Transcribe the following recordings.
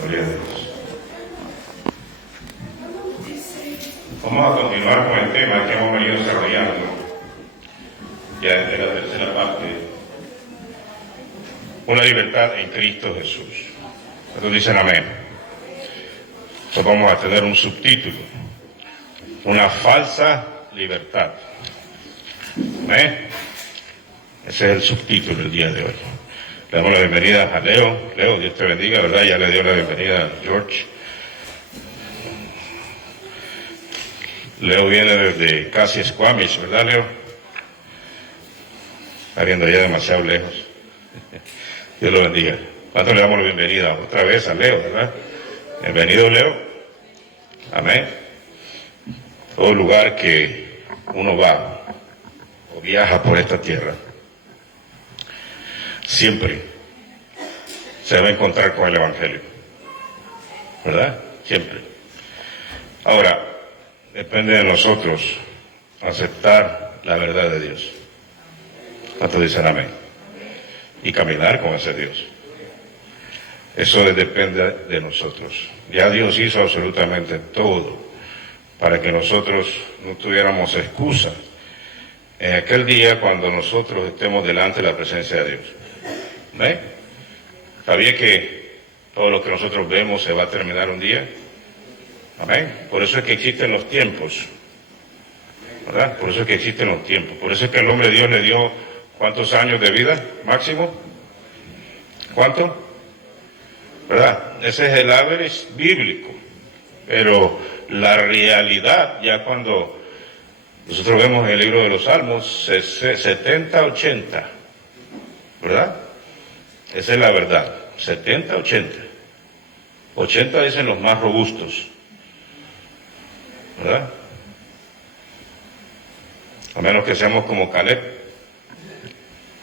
Gloria a Dios. Vamos a continuar con el tema que hemos venido desarrollando. Ya desde la tercera parte. Una libertad en Cristo Jesús. Entonces dicen amén. Entonces vamos a tener un subtítulo. Una falsa libertad. ¿Amén? Ese es el subtítulo del día de hoy. Le damos la bienvenida a Leo. Leo, Dios te bendiga, ¿verdad? Ya le dio la bienvenida a George. Leo viene desde casi Squamish, ¿verdad, Leo? Está viendo ya demasiado lejos. Dios lo bendiga. ¿Cuánto le damos la bienvenida otra vez a Leo, verdad? Bienvenido, Leo. Amén. Todo lugar que uno va o viaja por esta tierra, siempre se va a encontrar con el Evangelio, ¿verdad? Siempre. Ahora, depende de nosotros aceptar la verdad de Dios. ¿Cuántos dicen amén? Y caminar con ese Dios. Eso depende de nosotros. Ya Dios hizo absolutamente todo para que nosotros no tuviéramos excusa en aquel día cuando nosotros estemos delante de la presencia de Dios. ¿Ve? ¿Sabía que todo lo que nosotros vemos se va a terminar un día? Amén. Por eso es que existen los tiempos, ¿verdad? Por eso es que existen los tiempos. Por eso es que el hombre de Dios le dio ¿cuántos años de vida máximo? ¿Cuánto? ¿Verdad? Ese es el average bíblico. Pero la realidad, ya cuando nosotros vemos en el libro de los Salmos, 70, 80, ¿verdad? Esa es la verdad. 70, 80. 80 dicen los más robustos, ¿verdad? A menos que seamos como Caleb,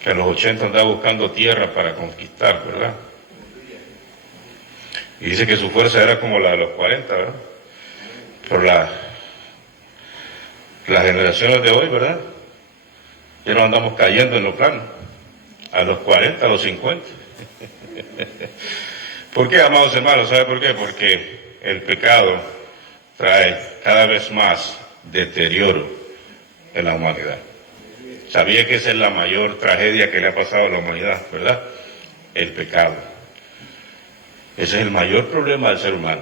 que a los 80 andaba buscando tierra para conquistar, ¿verdad? Y dice que su fuerza era como la de los 40, ¿verdad? Pero las generaciones de hoy, ¿verdad? Ya no andamos cayendo en los planos. A los 40, a los 50. ¿Por qué, amados hermanos? ¿Sabe por qué? Porque el pecado trae cada vez más deterioro en la humanidad. Sabía que esa es la mayor tragedia que le ha pasado a la humanidad, ¿verdad? El pecado. Ese es el mayor problema del ser humano.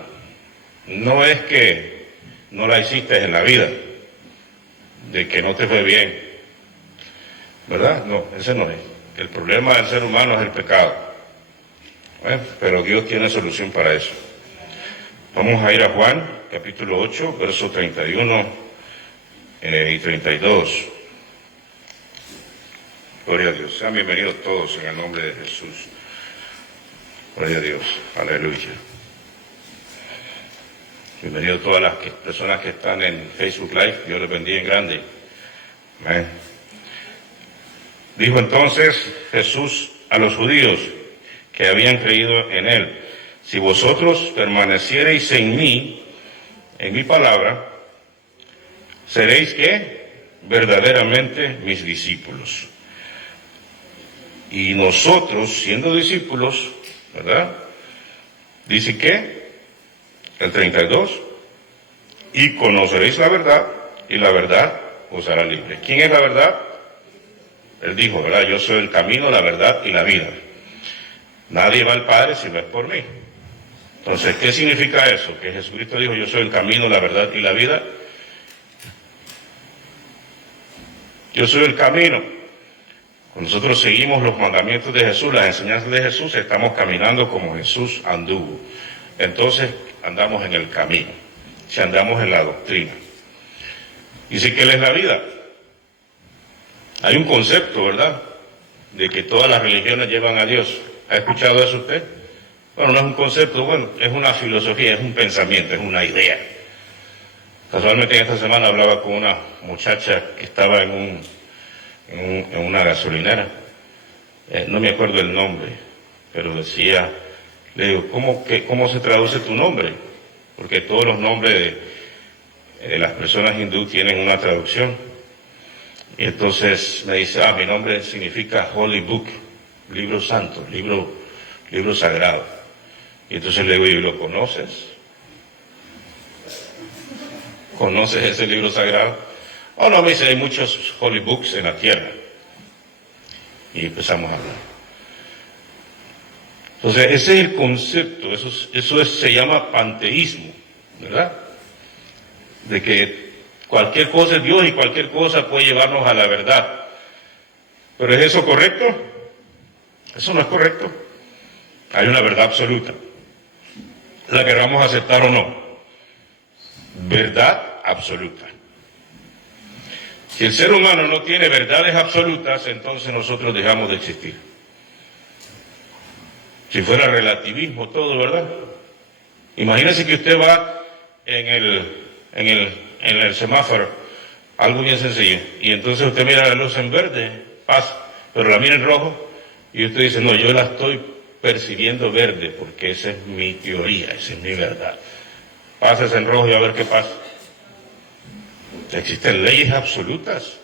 No es que no la hiciste en la vida, de que no te fue bien, ¿verdad? No, ese no es. El problema del ser humano es el pecado. Pero Dios tiene solución para eso. Vamos a ir a Juan, capítulo 8, versos 31 y 32. Gloria a Dios. Sean bienvenidos todos en el nombre de Jesús. Gloria a Dios. Aleluya. Bienvenidos todas las personas que están en Facebook Live. Dios les bendiga en grande. Amén. Dijo entonces Jesús a los judíos que habían creído en él: si vosotros permaneciereis en mí, en mi palabra, seréis ¿qué? Verdaderamente mis discípulos. Y nosotros, siendo discípulos, ¿verdad? Dice que, el 32, y conoceréis la verdad, y la verdad os hará libre. ¿Quién es la verdad? Él dijo, ¿verdad? Yo soy el camino, la verdad y la vida. Nadie va al Padre si no es por mí. Entonces, ¿qué significa eso? Que Jesucristo dijo, yo soy el camino, la verdad y la vida. Yo soy el camino. Cuando nosotros seguimos los mandamientos de Jesús, las enseñanzas de Jesús, estamos caminando como Jesús anduvo. Entonces, andamos en el camino. Si andamos en la doctrina. Dice que Él es la vida. Hay un concepto, ¿verdad?, de que todas las religiones llevan a Dios. ¿Ha escuchado eso usted? Bueno, no es un concepto, bueno, es una filosofía, es un pensamiento, es una idea. Casualmente esta semana hablaba con una muchacha que estaba en una gasolinera. No me acuerdo el nombre, pero decía, le digo, ¿cómo se traduce tu nombre? Porque todos los nombres de las personas hindú tienen una traducción. Y entonces me dice, mi nombre significa Holy Book, libro santo, libro sagrado. Y entonces le digo, ¿y lo conoces? ¿Conoces ese libro sagrado? Oh, no, me dice, hay muchos holy books en la tierra. Y empezamos a hablar. Entonces, ese es el concepto, se llama panteísmo, ¿verdad? De que cualquier cosa es Dios y cualquier cosa puede llevarnos a la verdad. ¿Pero es eso correcto? Eso no es correcto. Hay una verdad absoluta. La queramos aceptar o no. Verdad absoluta. Si el ser humano no tiene verdades absolutas, entonces nosotros dejamos de existir. Si fuera relativismo todo, ¿verdad? Imagínese que usted va en el semáforo, algo bien sencillo, y entonces usted mira la luz en verde, pasa, pero la mira en rojo, y usted dice, no, yo la estoy percibiendo verde, porque esa es mi teoría, esa es mi verdad. Pásese en rojo y a ver qué pasa. Existen leyes absolutas.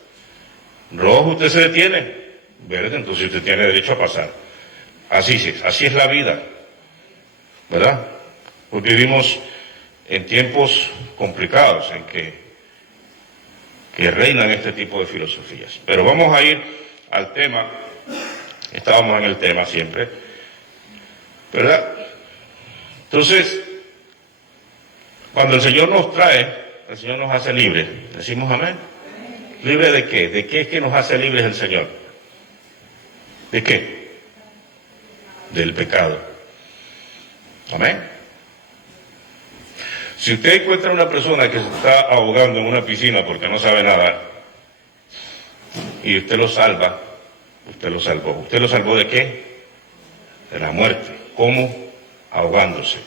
Rojo usted se detiene, verde entonces usted tiene derecho a pasar. Así es la vida, ¿verdad? Porque vivimos en tiempos complicados en que reinan este tipo de filosofías. Pero vamos a ir al tema, estábamos en el tema siempre, ¿verdad? Entonces, cuando el Señor nos trae, el Señor nos hace libres. ¿Decimos amén? ¿Libre de qué? ¿De qué es que nos hace libres el Señor? ¿De qué? Del pecado. Amén. Si usted encuentra una persona que se está ahogando en una piscina porque no sabe nadar, y usted lo salva, usted lo salvó. ¿Usted lo salvó de qué? De la muerte. ¿Cómo? Ahogándose.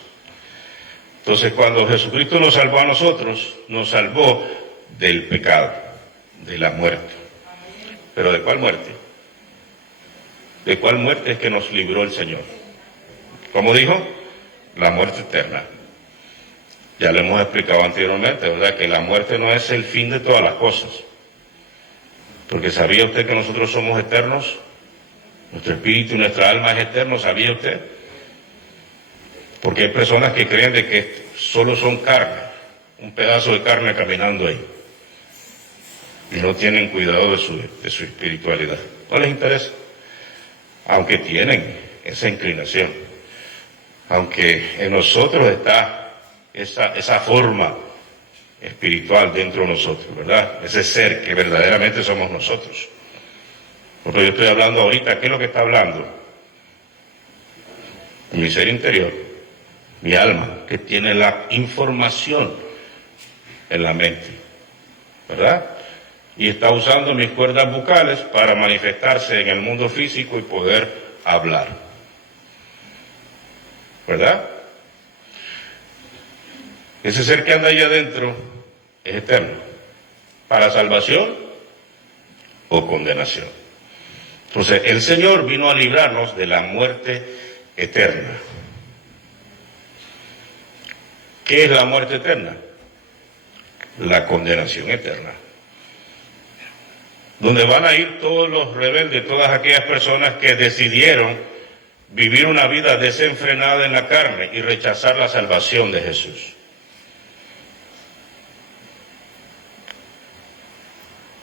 Entonces, cuando Jesucristo nos salvó a nosotros, nos salvó del pecado, de la muerte. ¿Pero de cuál muerte? ¿De cuál muerte es que nos libró el Señor? ¿Cómo dijo? La muerte eterna. Ya lo hemos explicado anteriormente, ¿verdad? Que la muerte no es el fin de todas las cosas. Porque ¿sabía usted que nosotros somos eternos? Nuestro espíritu y nuestra alma es eterno, ¿sabía usted? Porque hay personas que creen de que solo son carne, un pedazo de carne caminando ahí. Y no tienen cuidado de su espiritualidad. No les interesa. Aunque tienen esa inclinación. Aunque en nosotros está esa forma espiritual dentro de nosotros, ¿verdad? Ese ser que verdaderamente somos nosotros. Porque yo estoy hablando ahorita, ¿qué es lo que está hablando? Mi ser interior, mi alma, que tiene la información en la mente, ¿verdad? Y está usando mis cuerdas vocales para manifestarse en el mundo físico y poder hablar, ¿verdad? Ese ser que anda ahí adentro es eterno, para salvación o condenación. Entonces, el Señor vino a librarnos de la muerte eterna. ¿Qué es la muerte eterna? La condenación eterna. Donde van a ir todos los rebeldes, todas aquellas personas que decidieron vivir una vida desenfrenada en la carne y rechazar la salvación de Jesús.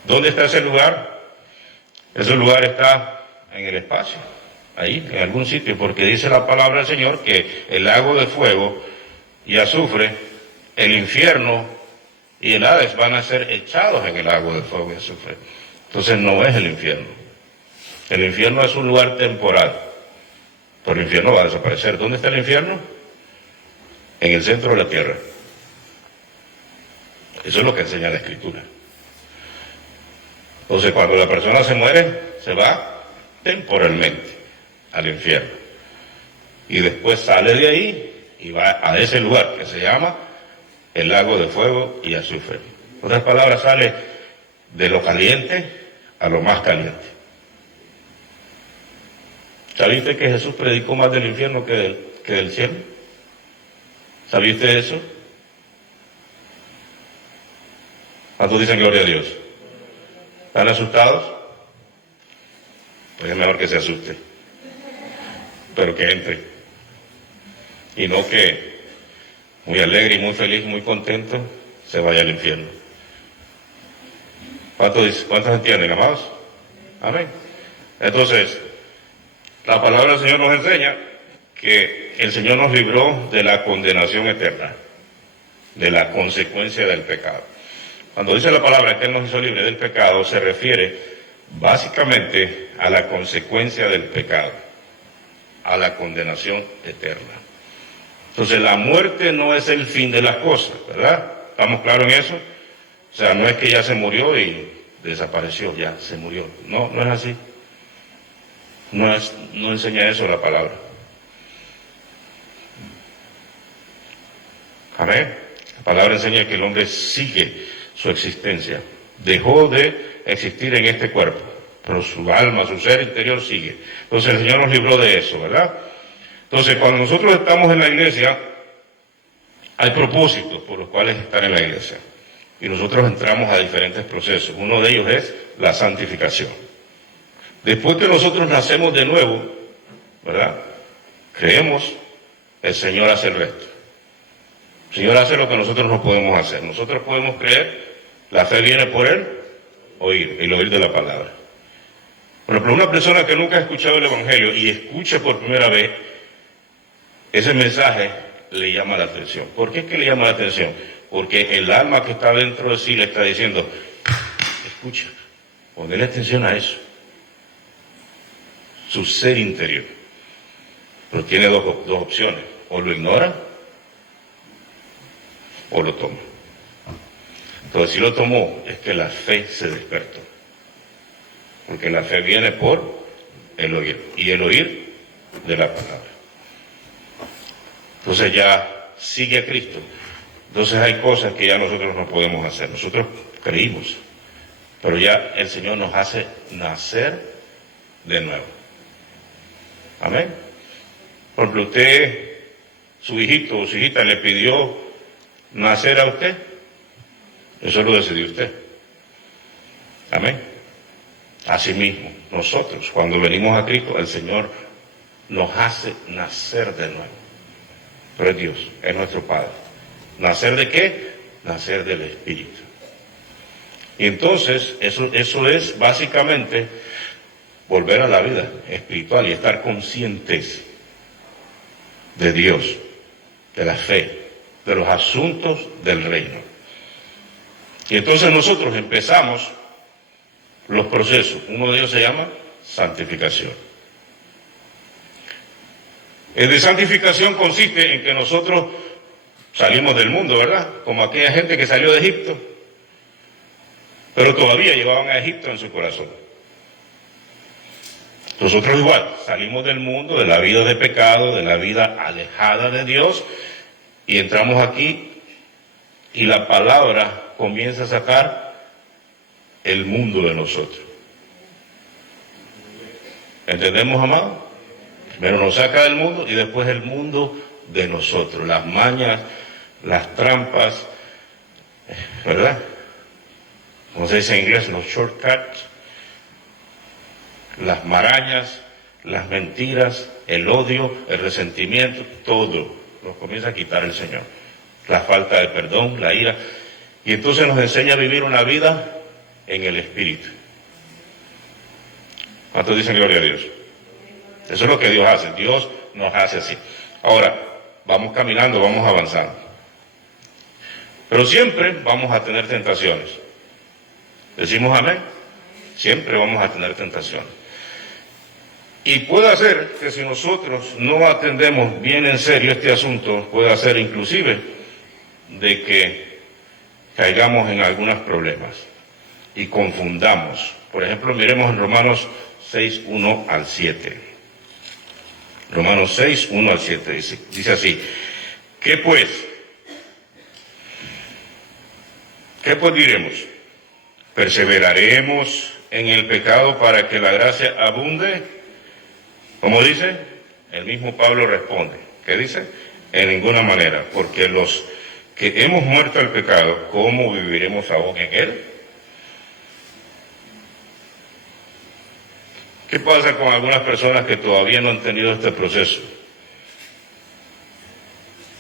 ¿Dónde está ese lugar? Ese lugar está en el espacio, ahí, en algún sitio, porque dice la palabra del Señor que el lago de fuego y azufre, el infierno y el Hades van a ser echados en el lago de fuego y azufre. Entonces no es el infierno. El infierno es un lugar temporal, pero el infierno va a desaparecer. ¿Dónde está el infierno? En el centro de la tierra. Eso es lo que enseña la Escritura. Entonces, cuando la persona se muere, se va temporalmente al infierno. Y después sale de ahí y va a ese lugar que se llama el lago de fuego y azufre. En otras palabras, sale de lo caliente a lo más caliente. ¿Sabía usted que Jesús predicó más del infierno que del cielo? ¿Sabía usted eso? ¿Cuántos dicen gloria a Dios? ¿Están asustados? Pues es mejor que se asuste, pero que entre. y no que muy alegre y muy feliz, muy contento, se vaya al infierno. ¿Cuántos entienden, amados? Amén. Entonces, la palabra del Señor nos enseña que el Señor nos libró de la condenación eterna, de la consecuencia del pecado. Cuando dice la palabra que Él nos hizo libre del pecado, se refiere básicamente a la consecuencia del pecado, a la condenación eterna. Entonces, la muerte no es el fin de las cosas, ¿verdad? ¿Estamos claros en eso? O sea, no es que ya se murió y desapareció, ya se murió. No, no es así. No enseña eso la palabra. Amén. La palabra enseña que el hombre sigue su existencia. Dejó de existir en este cuerpo, pero su alma, su ser interior sigue. Entonces el Señor nos libró de eso, ¿verdad? Entonces cuando nosotros estamos en la iglesia, hay propósitos por los cuales estar en la iglesia. Y nosotros entramos a diferentes procesos. Uno de ellos es la santificación. Después que nosotros nacemos de nuevo, ¿verdad? Creemos, el Señor hace el resto. El Señor hace lo que nosotros no podemos hacer. Nosotros podemos creer, la fe viene por Él, oír, el oír de la palabra. Bueno, pero una persona que nunca ha escuchado el Evangelio y escucha por primera vez, ese mensaje le llama la atención. ¿Por qué es que le llama la atención? Porque el alma que está dentro de sí le está diciendo, escucha, ponle atención a eso. Su ser interior. Pero tiene dos opciones, o lo ignora o lo toma. Entonces, si lo tomó, es que la fe se despertó. Porque la fe viene por el oír, y el oír de la palabra. Entonces ya sigue a Cristo. Entonces hay cosas que ya nosotros no podemos hacer. Nosotros creímos, pero ya el Señor nos hace nacer de nuevo. Amén. Por ejemplo, usted, su hijito o su hijita le pidió nacer a usted. Eso lo decidió usted. Amén. Asimismo, nosotros, cuando venimos a Cristo, el Señor nos hace nacer de nuevo. Pero es Dios, es nuestro Padre. ¿Nacer de qué? Nacer del Espíritu. Y entonces, eso es básicamente volver a la vida espiritual y estar conscientes de Dios, de la fe, de los asuntos del reino. Y entonces nosotros empezamos los procesos. Uno de ellos se llama santificación. El de santificación consiste en que nosotros salimos del mundo, ¿verdad? Como aquella gente que salió de Egipto, pero todavía llevaban a Egipto en su corazón. Nosotros igual, salimos del mundo, de la vida de pecado, de la vida alejada de Dios, y entramos aquí y la palabra comienza a sacar el mundo de nosotros. ¿Entendemos, amado? Primero nos saca del mundo y después el mundo de nosotros. Las mañas, las trampas, ¿verdad? Como se dice en inglés, los shortcuts, las marañas, las mentiras, el odio, el resentimiento, todo nos comienza a quitar el Señor. La falta de perdón, la ira. Y entonces nos enseña a vivir una vida en el Espíritu. ¿Cuántos dicen gloria a Dios? Eso es lo que Dios hace. Dios nos hace así. Ahora, vamos caminando, vamos avanzando. Pero siempre vamos a tener tentaciones. ¿Decimos amén? Siempre vamos a tener tentaciones. Y puede ser que si nosotros no atendemos bien en serio este asunto, puede ser inclusive de que caigamos en algunos problemas y confundamos. Por ejemplo, miremos en Romanos 6, 1 al 7. Romanos 6, 1 al 7 dice así: ¿Qué pues? ¿Qué pues diremos? ¿Perseveraremos en el pecado para que la gracia abunde? Como dice, el mismo Pablo responde. ¿Qué dice? En ninguna manera, porque los que hemos muerto al pecado, ¿cómo viviremos aún en él? ¿Qué pasa con algunas personas que todavía no han tenido este proceso?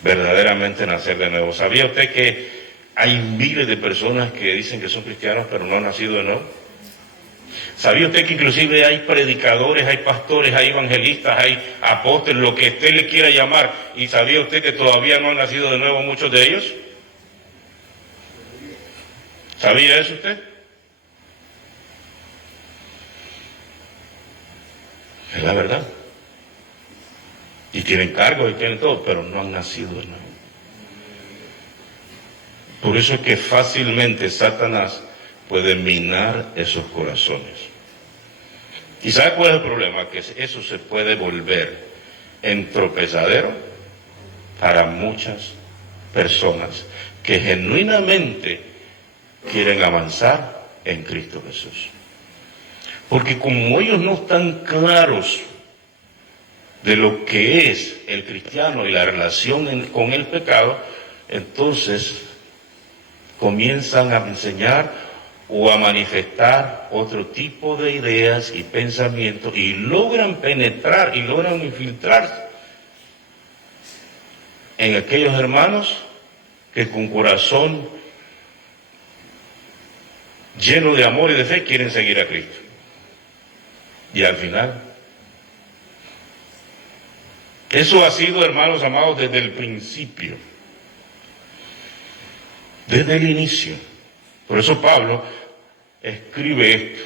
verdaderamente nacer de nuevo. ¿Sabía usted que hay miles de personas que dicen que son cristianos pero no han nacido de nuevo? ¿Sabía usted que inclusive hay predicadores, hay pastores, hay evangelistas, hay apóstoles, lo que usted le quiera llamar, y sabía usted que todavía no han nacido de nuevo muchos de ellos? ¿Sabía eso usted? Es la verdad. Y tienen cargos y tienen todo, pero no han nacido de nuevo. Por eso es que fácilmente Satanás puede minar esos corazones. ¿Y sabe cuál es el problema? Que eso se puede volver en tropezadero para muchas personas que genuinamente quieren avanzar en Cristo Jesús. Porque como ellos no están claros de lo que es el cristiano y la relación con el pecado, entonces comienzan a enseñar o a manifestar otro tipo de ideas y pensamientos y logran penetrar y logran infiltrarse en aquellos hermanos que con corazón lleno de amor y de fe quieren seguir a Cristo. Y al final, eso ha sido, hermanos amados, desde el principio, desde el inicio. Por eso Pablo escribe esto,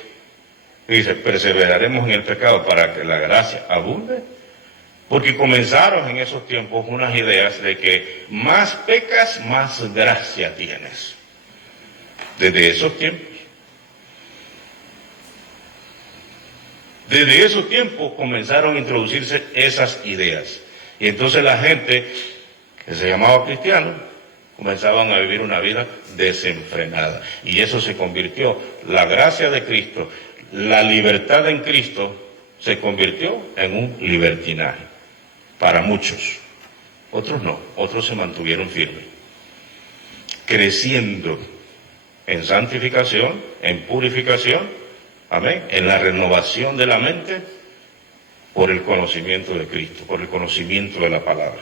dice: perseveraremos en el pecado para que la gracia abunde, porque comenzaron en esos tiempos unas ideas de que más pecas, más gracia tienes. Desde esos tiempos. Desde esos tiempos comenzaron a introducirse esas ideas. Y entonces la gente que se llamaba cristiano comenzaban a vivir una vida desenfrenada. Y eso se convirtió, la gracia de Cristo, la libertad en Cristo, se convirtió en un libertinaje para muchos. Otros no, otros se mantuvieron firmes, creciendo en santificación, en purificación, amén, en la renovación de la mente por el conocimiento de Cristo, por el conocimiento de la palabra.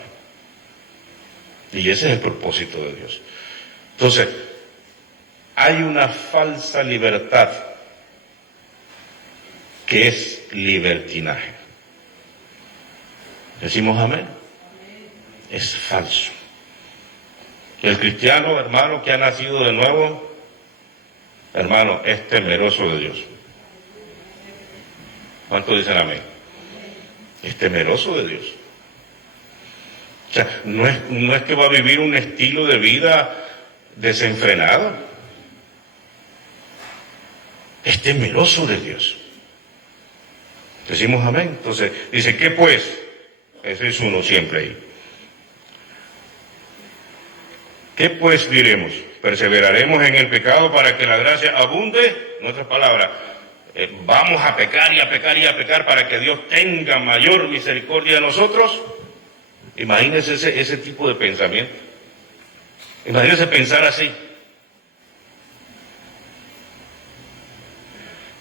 Y ese es el propósito de Dios. Entonces, hay una falsa libertad que es libertinaje. ¿Decimos amén? Es falso. El cristiano, hermano, que ha nacido de nuevo, hermano, es temeroso de Dios. ¿Cuántos dicen amén? Es temeroso de Dios. O sea, no es que va a vivir un estilo de vida desenfrenado. Es temeroso de Dios. Decimos amén. Entonces, dice, ¿qué pues? Ese es uno siempre ahí. ¿Qué pues diremos? ¿Perseveraremos en el pecado para que la gracia abunde? En otras palabras, vamos a pecar y a pecar y a pecar para que Dios tenga mayor misericordia de nosotros. Imagínense ese tipo de pensamiento. Imagínense pensar así.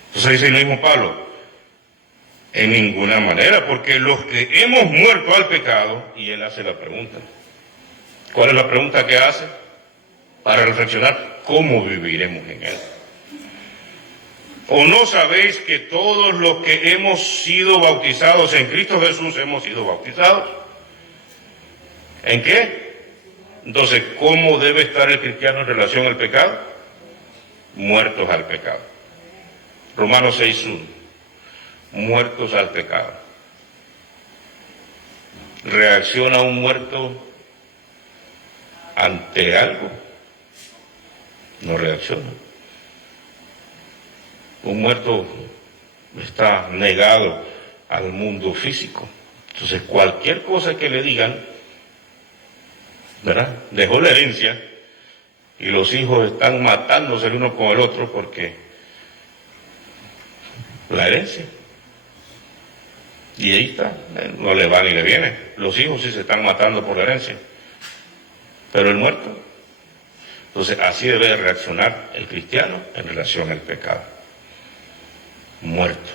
Entonces dice el mismo Pablo, en ninguna manera, porque los que hemos muerto al pecado, y él hace la pregunta. ¿Cuál es la pregunta que hace? Para reflexionar, ¿cómo viviremos en él? ¿O no sabéis que todos los que hemos sido bautizados en Cristo Jesús hemos sido bautizados? ¿En qué? Entonces, ¿cómo debe estar el cristiano en relación al pecado? Muertos al pecado. Romanos 6:1. Muertos al pecado. ¿Reacciona un muerto ante algo? No reacciona. Un muerto está negado al mundo físico. Entonces, cualquier cosa que le digan, ¿verdad? Dejó la herencia y los hijos están matándose el uno con el otro porque la herencia. Y ahí está, no le va ni le viene. Los hijos sí se están matando por la herencia, pero el muerto. Entonces, así debe reaccionar el cristiano en relación al pecado. Muerto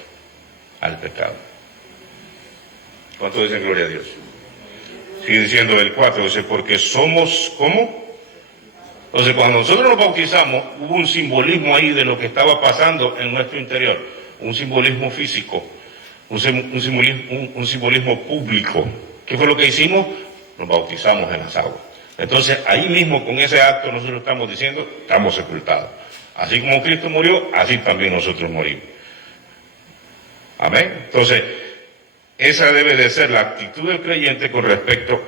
al pecado. ¿Cuánto dicen gloria a Dios? Sigue diciendo el 4, dice, porque somos, ¿cómo? Entonces, cuando nosotros nos bautizamos, hubo un simbolismo ahí de lo que estaba pasando en nuestro interior, un simbolismo físico, un simbolismo público. ¿Qué fue lo que hicimos? Nos bautizamos en las aguas. Entonces, ahí mismo, con ese acto, nosotros estamos diciendo, estamos sepultados. Así como Cristo murió, así también nosotros morimos. Amén. Entonces, esa debe de ser la actitud del creyente con respecto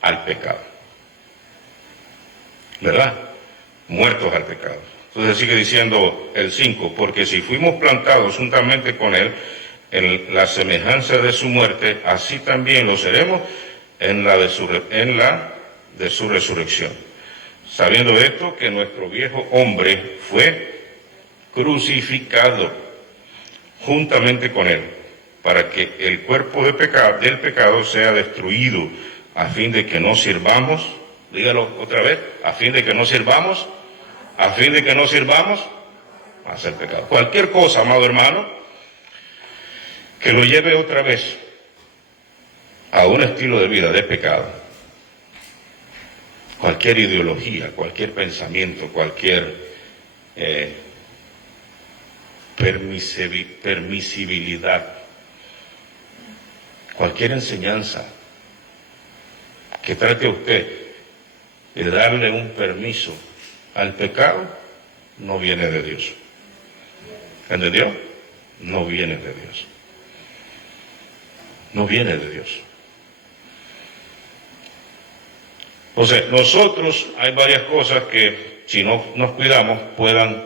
al pecado. ¿Verdad? Muertos al pecado. Entonces sigue diciendo el 5, porque si fuimos plantados juntamente con Él en la semejanza de su muerte, así también lo seremos en la de su resurrección. Sabiendo esto, que nuestro viejo hombre fue crucificado juntamente con Él, para que el cuerpo del pecado sea destruido, a fin de que no sirvamos, dígalo otra vez, a fin de que no sirvamos a hacer pecado. Cualquier cosa, amado hermano, que lo lleve otra vez a un estilo de vida de pecado, cualquier ideología, cualquier pensamiento, cualquier permisibilidad, cualquier enseñanza que trate a usted de darle un permiso al pecado, no viene de Dios. ¿Entendió? No viene de Dios. No viene de Dios. Entonces, nosotros hay varias cosas que, si no nos cuidamos, puedan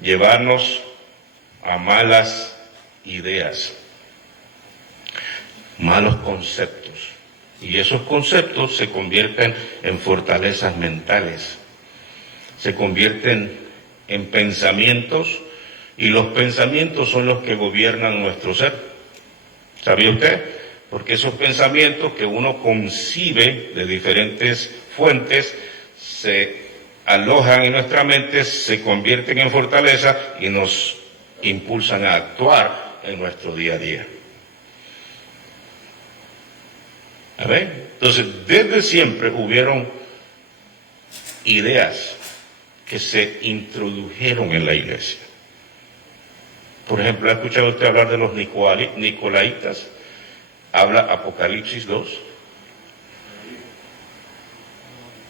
llevarnos a malas ideas, malos conceptos. Y esos conceptos se convierten en fortalezas mentales, se convierten en pensamientos, y los pensamientos son los que gobiernan nuestro ser. ¿Sabía usted? Porque esos pensamientos que uno concibe de diferentes fuentes se alojan en nuestra mente, se convierten en fortaleza y nos impulsan a actuar en nuestro día a día. ¿Amén? Entonces, desde siempre hubieron ideas que se introdujeron en la iglesia. Por ejemplo, ¿ha escuchado usted hablar de los nicolaitas? Habla Apocalipsis 2.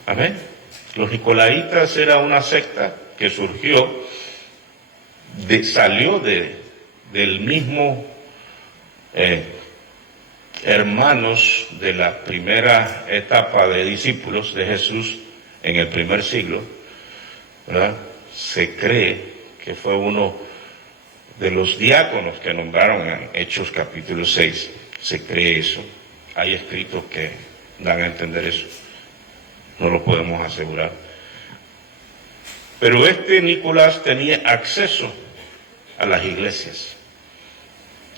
Amén. Los nicolaitas era una secta que surgió, salió del mismo hermanos de la primera etapa de discípulos de Jesús en el primer siglo, ¿verdad? Se cree que fue uno de los diáconos que nombraron en Hechos capítulo 6. Se cree eso. Hay escritos que dan a entender eso. No lo podemos asegurar. Pero este Nicolás tenía acceso a las iglesias.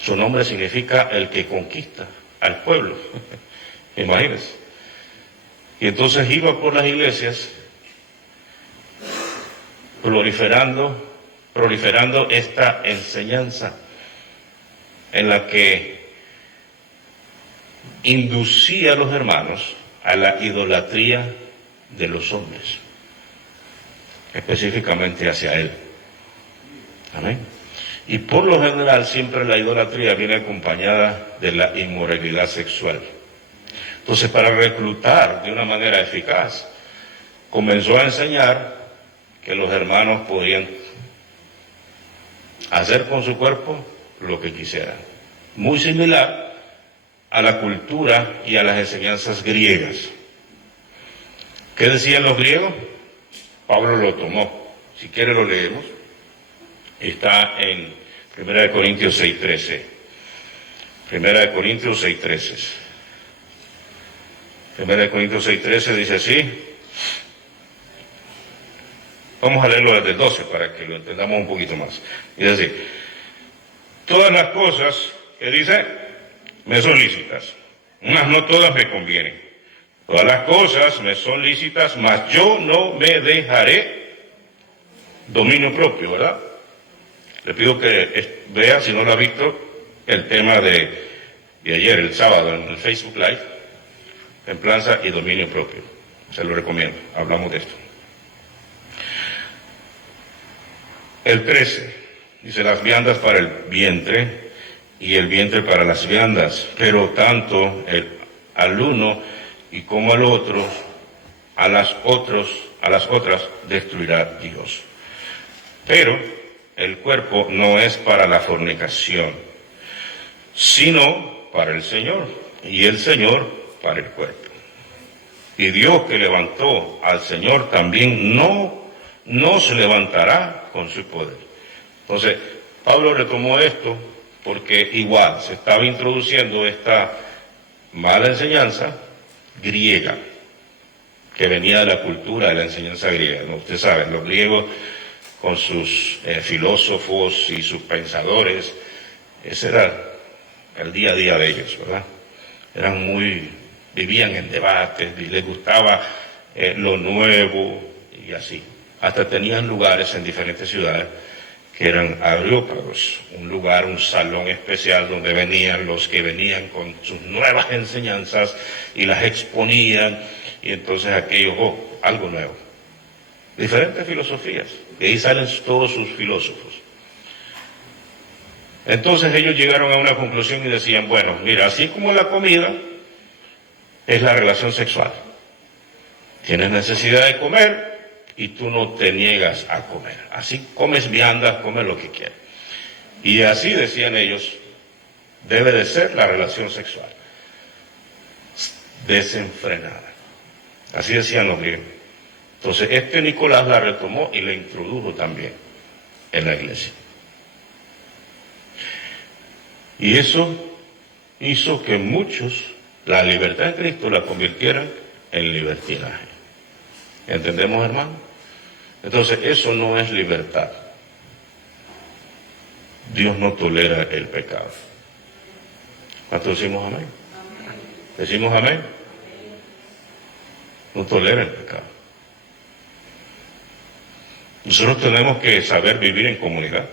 Su nombre significa el que conquista al pueblo. Imagínense. Y entonces iba por las iglesias proliferando esta enseñanza en la que inducía a los hermanos a la idolatría de los hombres, específicamente hacia él. Amén. Y por lo general siempre la idolatría viene acompañada de la inmoralidad sexual. Entonces, para reclutar de una manera eficaz, comenzó a enseñar que los hermanos podían hacer con su cuerpo lo que quisieran. Muy similar a la cultura y a las enseñanzas griegas. ¿Qué decían los griegos? Pablo lo tomó. Si quiere lo leemos. Está en 1 Corintios 6:13. 1 Corintios 6:13. 1 Corintios 6:13 dice así. Vamos a leerlo desde el 12 para que lo entendamos un poquito más. Dice así: todas las cosas que dice me son lícitas, mas no todas me convienen. Todas las cosas me son lícitas, mas yo no me dejaré dominio propio, ¿verdad? Le pido que vea, si no lo ha visto, el tema de ayer, el sábado, en el Facebook Live. templanza y dominio propio. Se lo recomiendo, hablamos de esto. El 13, dice las viandas para el vientre y el vientre para las viandas, pero tanto al uno y como al otro, a las otras destruirá Dios. Pero el cuerpo no es para la fornicación, sino para el Señor, y el Señor para el cuerpo. Y Dios que levantó al Señor también no se levantará con su poder. Entonces, Pablo retomó esto porque igual se estaba introduciendo esta mala enseñanza griega, que venía de la cultura de la enseñanza griega. ¿No? Ustedes saben, los griegos con sus filósofos y sus pensadores, ese era el día a día de ellos, ¿verdad? Vivían en debates y les gustaba lo nuevo y así. Hasta tenían lugares en diferentes ciudades que eran areópagos, un salón especial donde venían los que venían con sus nuevas enseñanzas y las exponían, y entonces aquello, algo nuevo. Diferentes filosofías, y ahí salen todos sus filósofos. Entonces ellos llegaron a una conclusión y decían, bueno, mira, así como la comida es la relación sexual. Tienes necesidad de comer y tú no te niegas a comer. Así comes viandas, comes lo que quieras. Y así decían ellos, debe de ser la relación sexual. Desenfrenada. Así decían los griegos. Entonces Nicolás la retomó y la introdujo también en la iglesia. Y eso hizo que muchos la libertad de Cristo la convirtieran en libertinaje. ¿Entendemos, hermano? Entonces, eso no es libertad. Dios no tolera el pecado. ¿Cuántos decimos amén? ¿Decimos amén? No tolera el pecado. Nosotros tenemos que saber vivir en comunidad.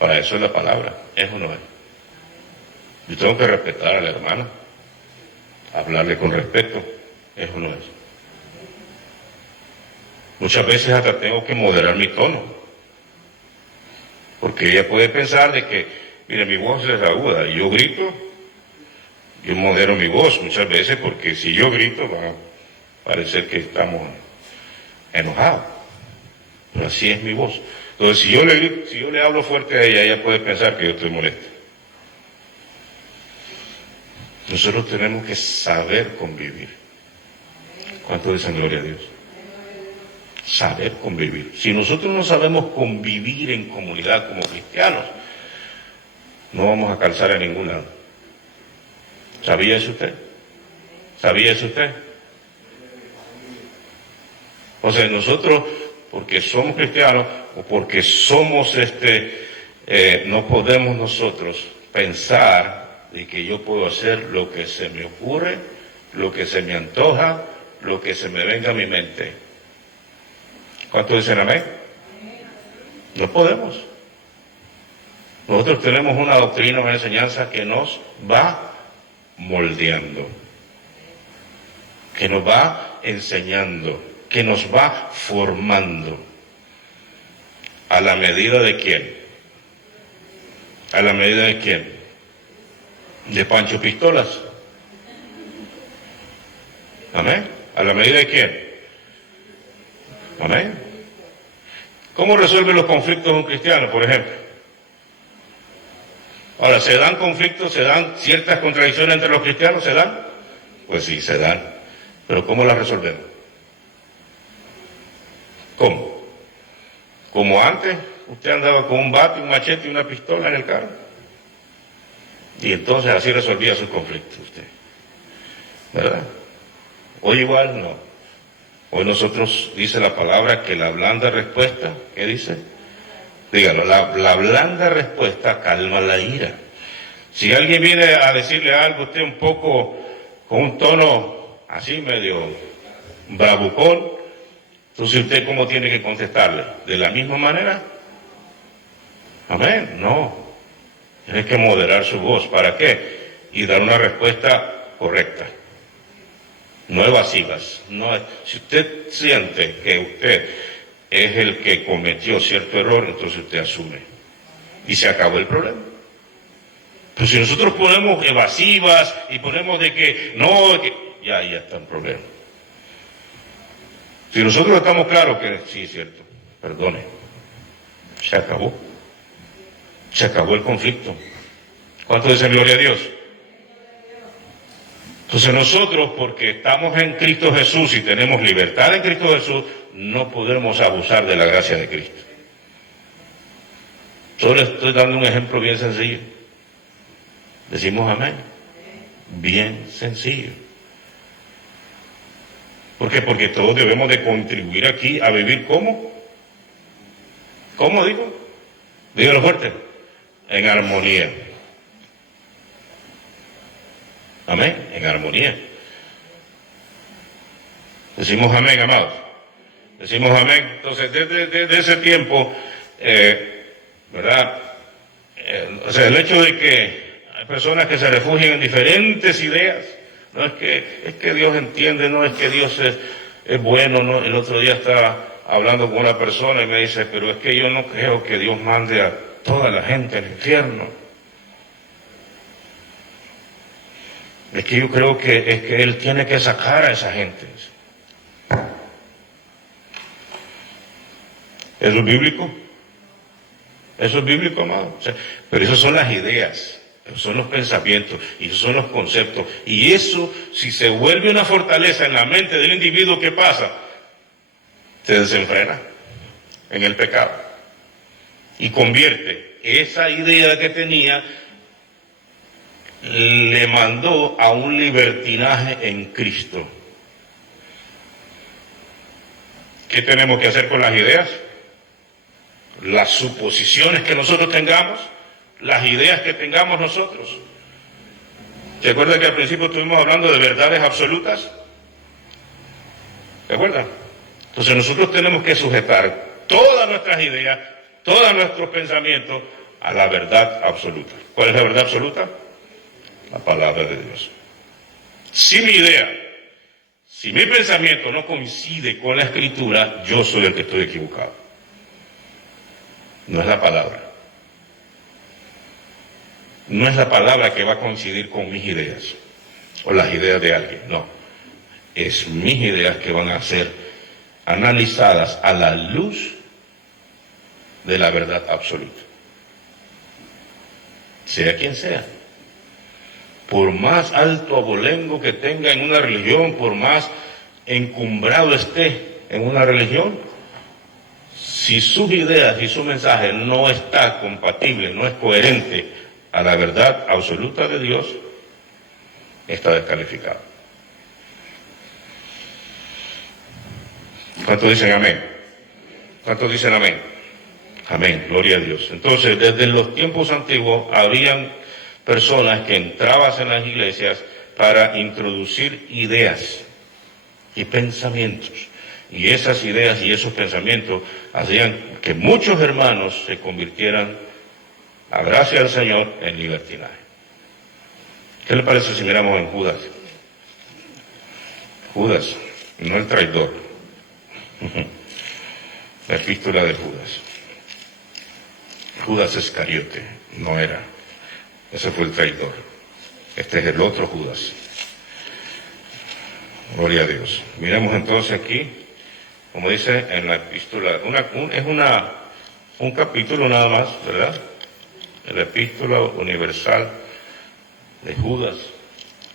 Para eso es la palabra, eso no es. Yo tengo que respetar a la hermana, hablarle con respeto, eso no es. Muchas veces hasta tengo que moderar mi tono, porque ella puede pensar de que, mire, mi voz es aguda, y yo grito, yo modero mi voz muchas veces, porque si yo grito va a parecer que estamos enojados, pero así es mi voz. Entonces, si yo le hablo fuerte a ella puede pensar que yo estoy molesto. Nosotros tenemos que saber convivir. ¿Cuánto dicen gloria a Dios? Saber convivir. Si nosotros no sabemos convivir en comunidad como cristianos, no vamos a calzar en ningún lado. ¿Sabía eso usted? ¿Sabía eso usted? O sea, nosotros, porque somos cristianos, o porque somos no podemos nosotros pensar de que yo puedo hacer lo que se me ocurre, lo que se me antoja, lo que se me venga a mi mente. ¿Cuántos dicen amén? No podemos. Nosotros tenemos una doctrina, una enseñanza que nos va moldeando, que nos va enseñando, que nos va formando. ¿A la medida de quién? ¿A la medida de quién? ¿De Pancho Pistolas? ¿Amén? ¿A la medida de quién? ¿Amén? ¿Cómo resuelve los conflictos un cristiano, por ejemplo? Ahora, ¿se dan conflictos, se dan ciertas contradicciones entre los cristianos? ¿Se dan? Pues sí, se dan. Pero ¿cómo las resolvemos? ¿Cómo? Como antes, usted andaba con un bate, un machete y una pistola en el carro. Y entonces así resolvía sus conflictos usted. ¿Verdad? Hoy igual no. Hoy nosotros, dice la palabra, que la blanda respuesta, ¿qué dice? Dígalo, la blanda respuesta calma la ira. Si alguien viene a decirle algo a usted un poco, con un tono así medio bravucón, entonces usted ¿cómo tiene que contestarle? ¿De la misma manera? Amén, no. Tiene que moderar su voz. ¿Para qué? Y dar una respuesta correcta. no evasivas. No, si usted siente que usted es el que cometió cierto error, entonces usted asume. Y se acabó el problema. Pero si nosotros ponemos evasivas y ponemos de que no, ya está el problema. Si nosotros estamos claros que sí es cierto, perdone, se acabó. Se acabó el conflicto. ¿Cuánto dicen gloria a Dios? Entonces nosotros, porque estamos en Cristo Jesús y tenemos libertad en Cristo Jesús, no podemos abusar de la gracia de Cristo. Solo estoy dando un ejemplo bien sencillo. Decimos amén. Bien sencillo. ¿Por qué? Porque todos debemos de contribuir aquí a vivir ¿cómo? ¿Cómo digo? Dígalo fuerte. En armonía. Amén. En armonía. Decimos amén, amados. Decimos amén. Entonces, desde ese tiempo, ¿verdad? O sea, el hecho de que hay personas que se refugian en diferentes ideas, no es que Dios entiende, no es que Dios es bueno, no. El otro día estaba hablando con una persona y me dice, pero es que yo no creo que Dios mande a toda la gente al infierno. Es que yo creo que Él tiene que sacar a esa gente. ¿Eso es bíblico? Eso es bíblico, amado. O sea, pero esas son las ideas, esos son los pensamientos, y esos son los conceptos. Y eso, si se vuelve una fortaleza en la mente del individuo, ¿qué pasa? Se desenfrena en el pecado. Y convierte esa idea que tenía, le mandó a un libertinaje en Cristo. ¿Qué tenemos que hacer con las ideas? Las suposiciones que nosotros tengamos, las ideas que tengamos nosotros. ¿Se acuerdan que al principio estuvimos hablando de verdades absolutas? ¿Se acuerdan? Entonces nosotros tenemos que sujetar todas nuestras ideas, todos nuestros pensamientos a la verdad absoluta. ¿Cuál es la verdad absoluta? La palabra de Dios. Si mi idea, si mi pensamiento no coincide con la Escritura, yo soy el que estoy equivocado. No es la palabra. No es la palabra que va a coincidir con mis ideas o las ideas de alguien, no. Es mis ideas que van a ser analizadas a la luz de la verdad absoluta. Sea quien sea. Por más alto abolengo que tenga en una religión, por más encumbrado esté en una religión, si sus ideas y su mensaje no está compatible, no es coherente a la verdad absoluta de Dios, está descalificado. ¿Cuántos dicen amén? ¿Cuántos dicen amén? Amén, gloria a Dios. Entonces, desde los tiempos antiguos, habían personas que entraban en las iglesias para introducir ideas y pensamientos. Y esas ideas y esos pensamientos hacían que muchos hermanos se convirtieran, a gracia del Señor, en libertinaje. ¿Qué le parece si miramos en Judas? Judas, no el traidor. La epístola de Judas. Judas Iscariote, no era. Ese fue el traidor. Este es el otro Judas. Gloria a Dios. Miremos entonces aquí, como dice en la epístola, un capítulo nada más, ¿verdad? En la epístola universal de Judas,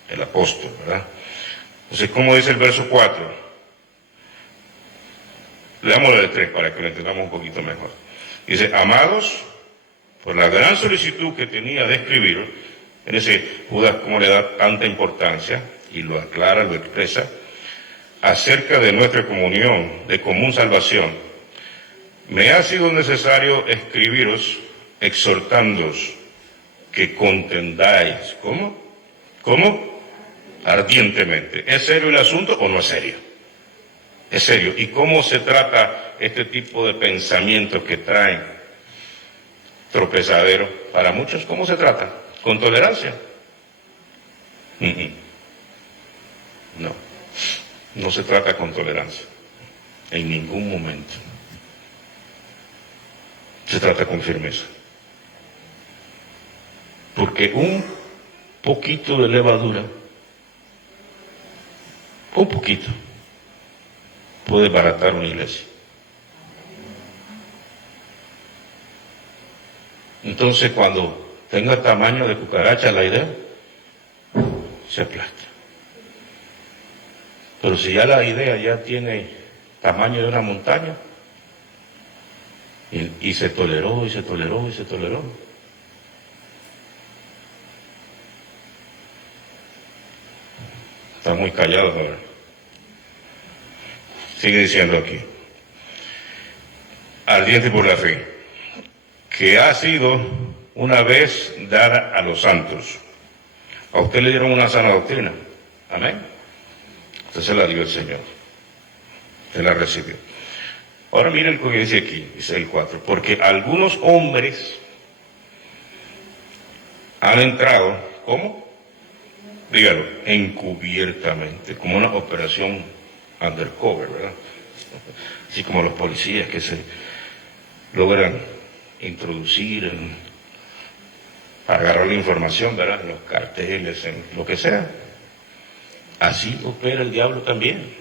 el apóstol, ¿verdad? Entonces, ¿cómo dice el verso 4? Leámoslo de 3 para que lo entendamos un poquito mejor. Dice, amados, por la gran solicitud que tenía de escribir, en ese Judas como le da tanta importancia, y lo aclara, lo expresa, acerca de nuestra comunión, de común salvación, me ha sido necesario escribiros, exhortándoos que contendáis. ¿Cómo? ¿Cómo? Ardientemente. ¿Es serio el asunto o no es serio? Es serio. ¿Y cómo se trata este tipo de pensamientos que traen tropezadero para muchos? ¿Cómo se trata? ¿Con tolerancia? No. no se trata con tolerancia, en ningún momento. Se trata con firmeza. Porque un poquito de levadura, un poquito, puede baratar una iglesia. Entonces, cuando tenga tamaño de cucaracha la idea, se aplasta. Pero si ya la idea ya tiene tamaño de una montaña, y se toleró, y se toleró, y se toleró. Está muy callado ahora. Sigue diciendo aquí. Ardiente por la fe, que ha sido una vez dada a los santos. A usted le dieron una sana doctrina. Amén. Usted se la dio el Señor. Usted la recibió. Ahora miren lo que dice aquí, dice el 4. Porque algunos hombres han entrado, ¿cómo? Dígalo, encubiertamente, como una operación undercover, ¿verdad? Así como los policías que se logran introducir para agarrar la información, ¿verdad? En los carteles, en lo que sea. Así opera el diablo también.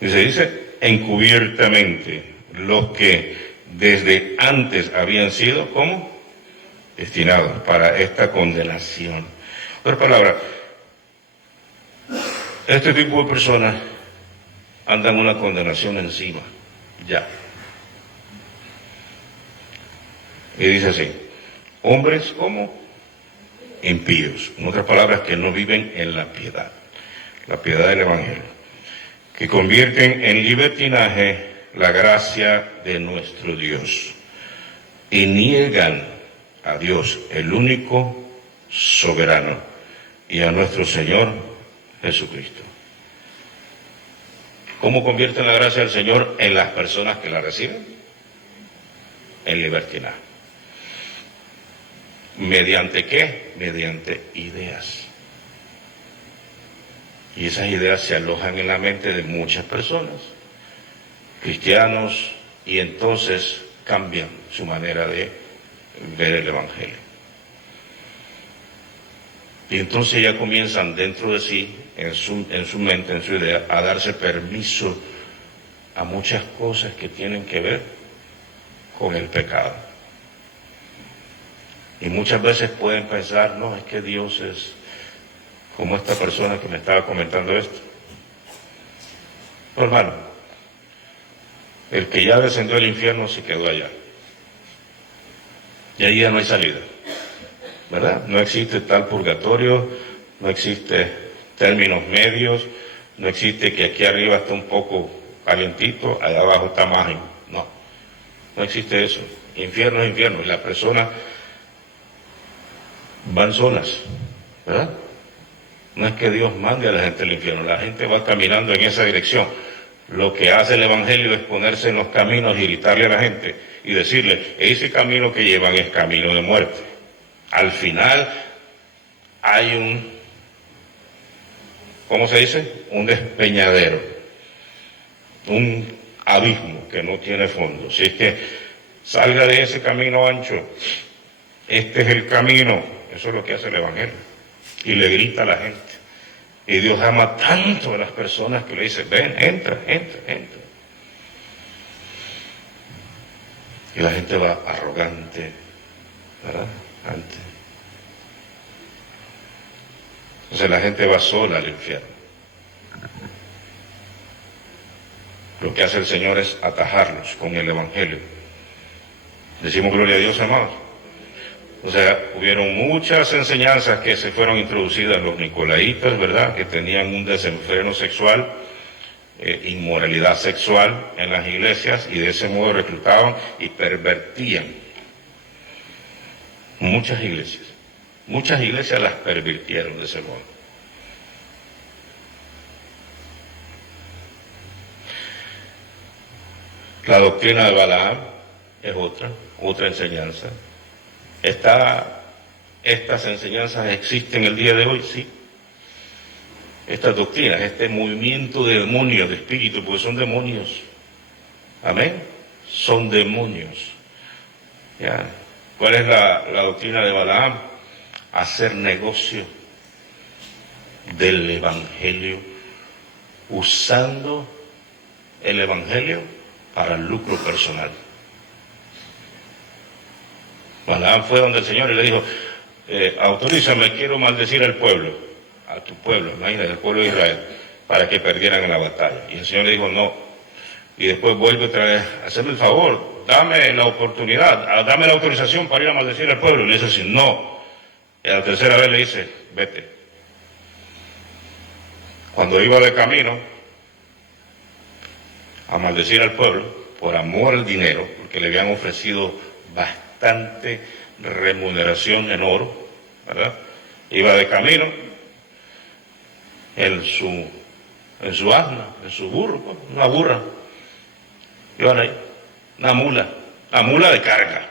Y se dice encubiertamente los que desde antes habían sido, ¿cómo? Destinados para esta condenación. Otra palabra, este tipo de personas andan una condenación encima, ya. Y dice así, hombres como impíos, en otras palabras, que no viven en la piedad del Evangelio, que convierten en libertinaje la gracia de nuestro Dios y niegan a Dios, el único soberano, y a nuestro Señor Jesucristo. ¿Cómo convierten la gracia del Señor en las personas que la reciben? En libertinaje. ¿Mediante qué? Mediante ideas. Y esas ideas se alojan en la mente de muchas personas, cristianos, y entonces cambian su manera de ver el Evangelio. Y entonces ya comienzan dentro de sí, en su mente, en su idea, a darse permiso a muchas cosas que tienen que ver con el pecado. Y muchas veces pueden pensar, no, es que Dios es como esta persona que me estaba comentando esto. No, hermano, el que ya descendió al infierno se quedó allá. Y ahí ya no hay salida, ¿verdad? No existe tal purgatorio, no existe términos medios, no existe que aquí arriba está un poco calientito, allá abajo está más. No existe eso. Infierno es infierno, y las personas van solas, ¿verdad? No es que Dios mande a la gente al infierno, la gente va caminando en esa dirección. Lo que hace el Evangelio es ponerse en los caminos y gritarle a la gente y decirle, ese camino que llevan es camino de muerte. Al final hay ¿cómo se dice? Un despeñadero, un abismo que no tiene fondo. Si es que salga de ese camino ancho, este es el camino. Eso es lo que hace el Evangelio. Y le grita a la gente. Y Dios ama tanto a las personas que le dice, ven, entra. Y la gente va arrogante, ¿verdad? Entonces la gente va sola al infierno. Lo que hace el Señor es atajarlos con el Evangelio. Decimos gloria a Dios, amados. O sea, hubieron muchas enseñanzas que se fueron introducidas en los nicolaitas, ¿verdad? Que tenían un desenfreno sexual, inmoralidad sexual en las iglesias, y de ese modo reclutaban y pervertían muchas iglesias las pervirtieron de ese modo. La doctrina de Balaam es otra enseñanza. ¿Estas enseñanzas existen el día de hoy? Sí. estas doctrinas, este movimiento de demonios, de espíritus, porque son demonios. Amén. Son demonios. ¿Ya? ¿Cuál es la doctrina de Balaam? Hacer negocio del Evangelio, usando el Evangelio para el lucro personal. Balaam fue donde el Señor y le dijo, autorízame, quiero maldecir al pueblo, a tu pueblo, imagínate, al pueblo de Israel, para que perdieran en la batalla. Y el Señor le dijo, no. Y después vuelve otra vez, hazme el favor, dame la oportunidad, dame la autorización para ir a maldecir al pueblo. Y le dice así, no. Y a la tercera vez le dice, vete. Cuando iba de camino a maldecir al pueblo, por amor al dinero, porque le habían ofrecido bastante remuneración en oro, ¿verdad? Iba de camino en su asna, en su burro, una burra. Iban ahí, una mula de carga.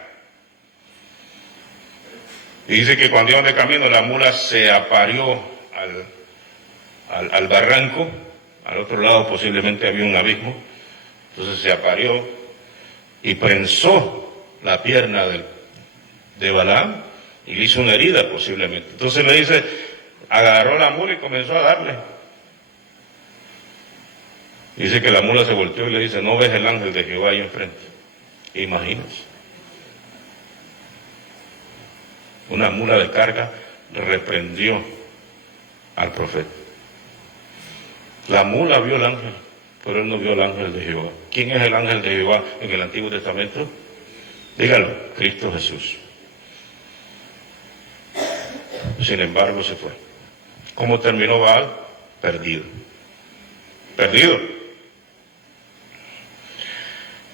Y dice que cuando iban de camino la mula se aparió al barranco, al otro lado posiblemente había un abismo, entonces se aparió y prensó la pierna de Balaam y le hizo una herida posiblemente. Entonces le dice, agarró la mula y comenzó a darle. Dice que la mula se volteó y le dice, ¿no ves el ángel de Jehová ahí enfrente? Imagínense. Una mula de carga reprendió al profeta. La mula vio al ángel, pero él no vio al ángel de Jehová. ¿Quién es el ángel de Jehová en el Antiguo Testamento? Dígalo, Cristo Jesús. Sin embargo, se fue. ¿Cómo terminó Baal? Perdido. Perdido.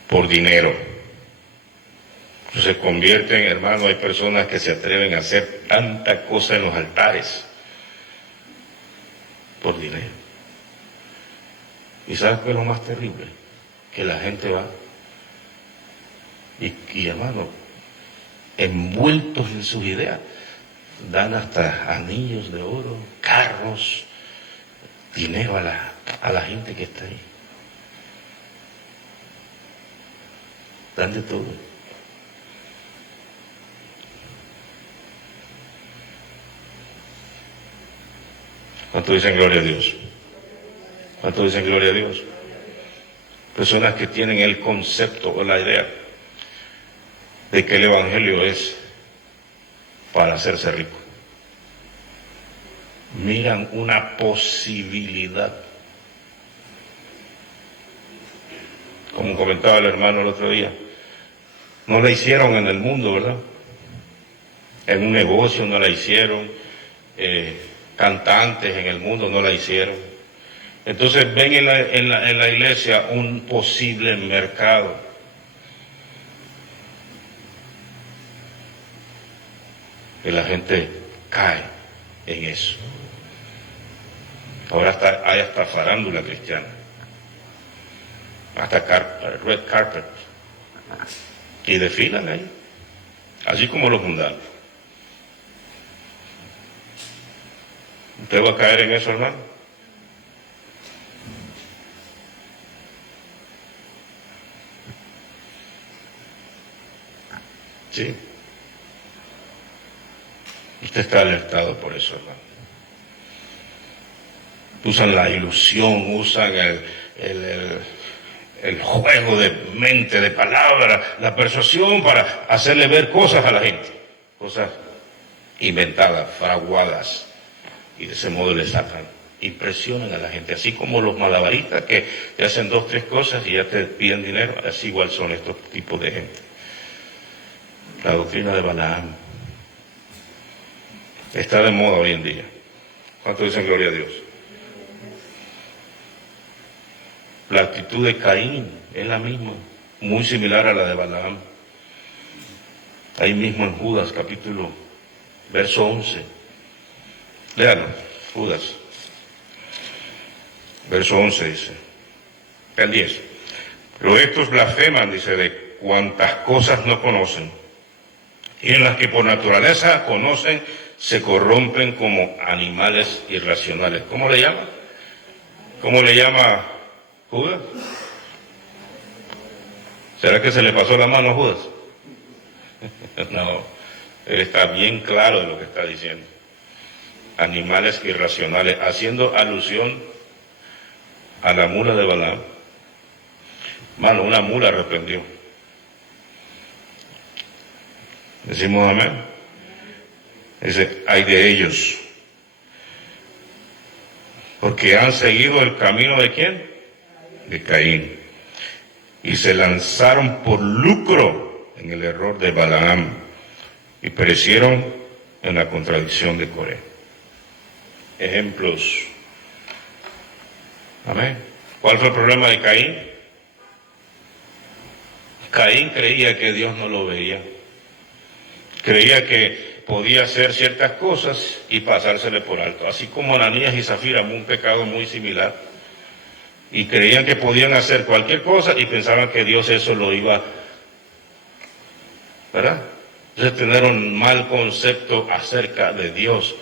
Por dinero. Se convierten, hermano, hay personas que se atreven a hacer tanta cosa en los altares por dinero. ¿Y sabes qué es lo más terrible? Que la gente va y hermano, envueltos en sus ideas, dan hasta anillos de oro, carros, dinero a la gente que está ahí. Dan de todo. ¿Cuánto dicen gloria a Dios? ¿Cuánto dicen gloria a Dios? Personas que tienen el concepto o la idea de que el Evangelio es para hacerse rico. Miran una posibilidad. Como comentaba el hermano el otro día, no la hicieron en el mundo, ¿verdad? En un negocio no la hicieron, cantantes en el mundo no la hicieron. Entonces ven en la iglesia un posible mercado. Y la gente cae en eso. Ahora hay hasta farándula cristiana, hasta red carpet, y desfilan ahí, así como los mundanos. ¿Usted va a caer en eso, hermano? Sí. Usted está alertado por eso, hermano. Usan la ilusión, usan el juego de mente, de palabras, la persuasión para hacerle ver cosas a la gente. Cosas inventadas, fraguadas. Y de ese modo le sacan y presionan a la gente. Así como los malabaristas que te hacen 2, 3 cosas y ya te piden dinero, así igual son estos tipos de gente. La doctrina de Balaam está de moda hoy en día. ¿Cuánto dicen gloria a Dios? La actitud de Caín es la misma, muy similar a la de Balaam. Ahí mismo en Judas capítulo, verso 11. Léalo, Judas. Verso 11 dice, el 10. Pero estos blasfeman, dice, de cuantas cosas no conocen, y en las que por naturaleza conocen, se corrompen como animales irracionales. ¿Cómo le llama? ¿Cómo le llama Judas? ¿Será que se le pasó la mano a Judas? No, él está bien claro de lo que está diciendo. Animales irracionales, haciendo alusión a la mula de Balaam. Mano, una mula arrepentió. Decimos amén. Dice, hay de ellos. Porque han seguido el camino de ¿quién? De Caín. Y se lanzaron por lucro en el error de Balaam. Y perecieron en la contradicción de Coré. Ejemplos. Amén. ¿Cuál fue el problema de Caín? Caín creía que Dios no lo veía. Creía que podía hacer ciertas cosas y pasársele por alto. Así como Ananías y Zafira, un pecado muy similar. Y creían que podían hacer cualquier cosa y pensaban que Dios eso lo iba, ¿verdad? Entonces tener un mal concepto acerca de Dios.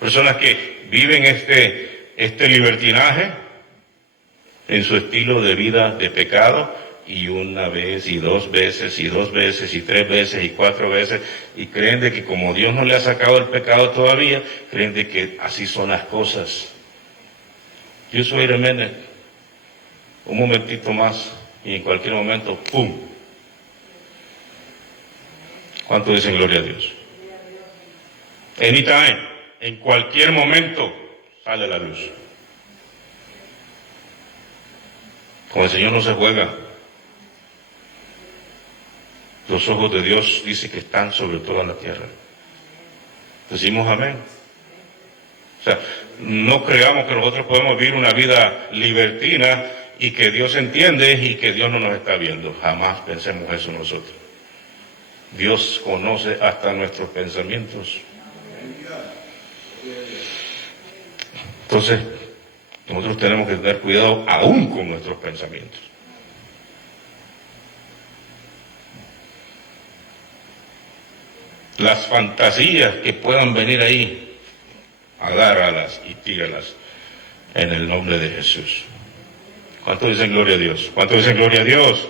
Personas que viven este libertinaje en su estilo de vida de pecado, y una vez, y dos veces, y dos veces, y tres veces, y cuatro veces, y creen de que como Dios no le ha sacado el pecado todavía, creen de que así son las cosas. Yo soy Reméndez, un momentito más, y en cualquier momento, ¡pum! ¿Cuánto dicen gloria a Dios? Anytime, en cualquier momento, sale la luz. Con el Señor no se juega. Los ojos de Dios dice que están sobre toda la tierra. Decimos amén. O sea, no creamos que nosotros podemos vivir una vida libertina y que Dios entiende y que Dios no nos está viendo. Jamás pensemos eso nosotros. Dios conoce hasta nuestros pensamientos. Entonces, nosotros tenemos que tener cuidado aún con nuestros pensamientos. Las fantasías que puedan venir ahí, agárralas y tíralas en el nombre de Jesús. ¿Cuánto dicen gloria a Dios? ¿Cuánto dicen gloria a Dios?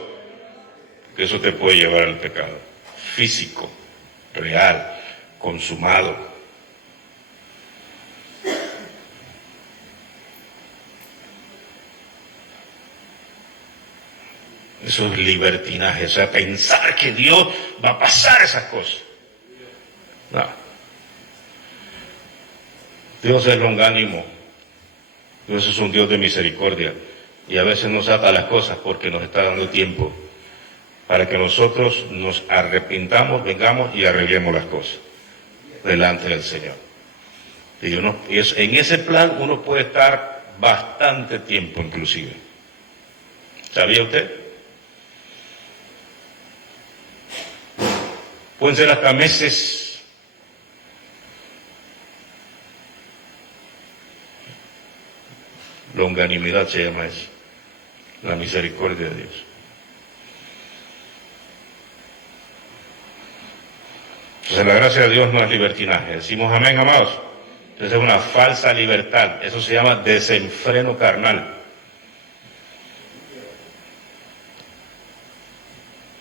Que eso te puede llevar al pecado físico, real, consumado. Eso es libertinaje, o sea, pensar que Dios va a pasar esas cosas. No. Dios es longánimo. Dios es un Dios de misericordia. Y a veces nos ata las cosas porque nos está dando tiempo para que nosotros nos arrepintamos, vengamos y arreglemos las cosas delante del Señor. En ese plan uno puede estar bastante tiempo inclusive. ¿Sabía usted? Pueden ser hasta meses. Longanimidad se llama eso, la misericordia de Dios. Entonces la gracia de Dios no es libertinaje. Decimos amén, amados. Entonces es una falsa libertad. Eso se llama desenfreno carnal.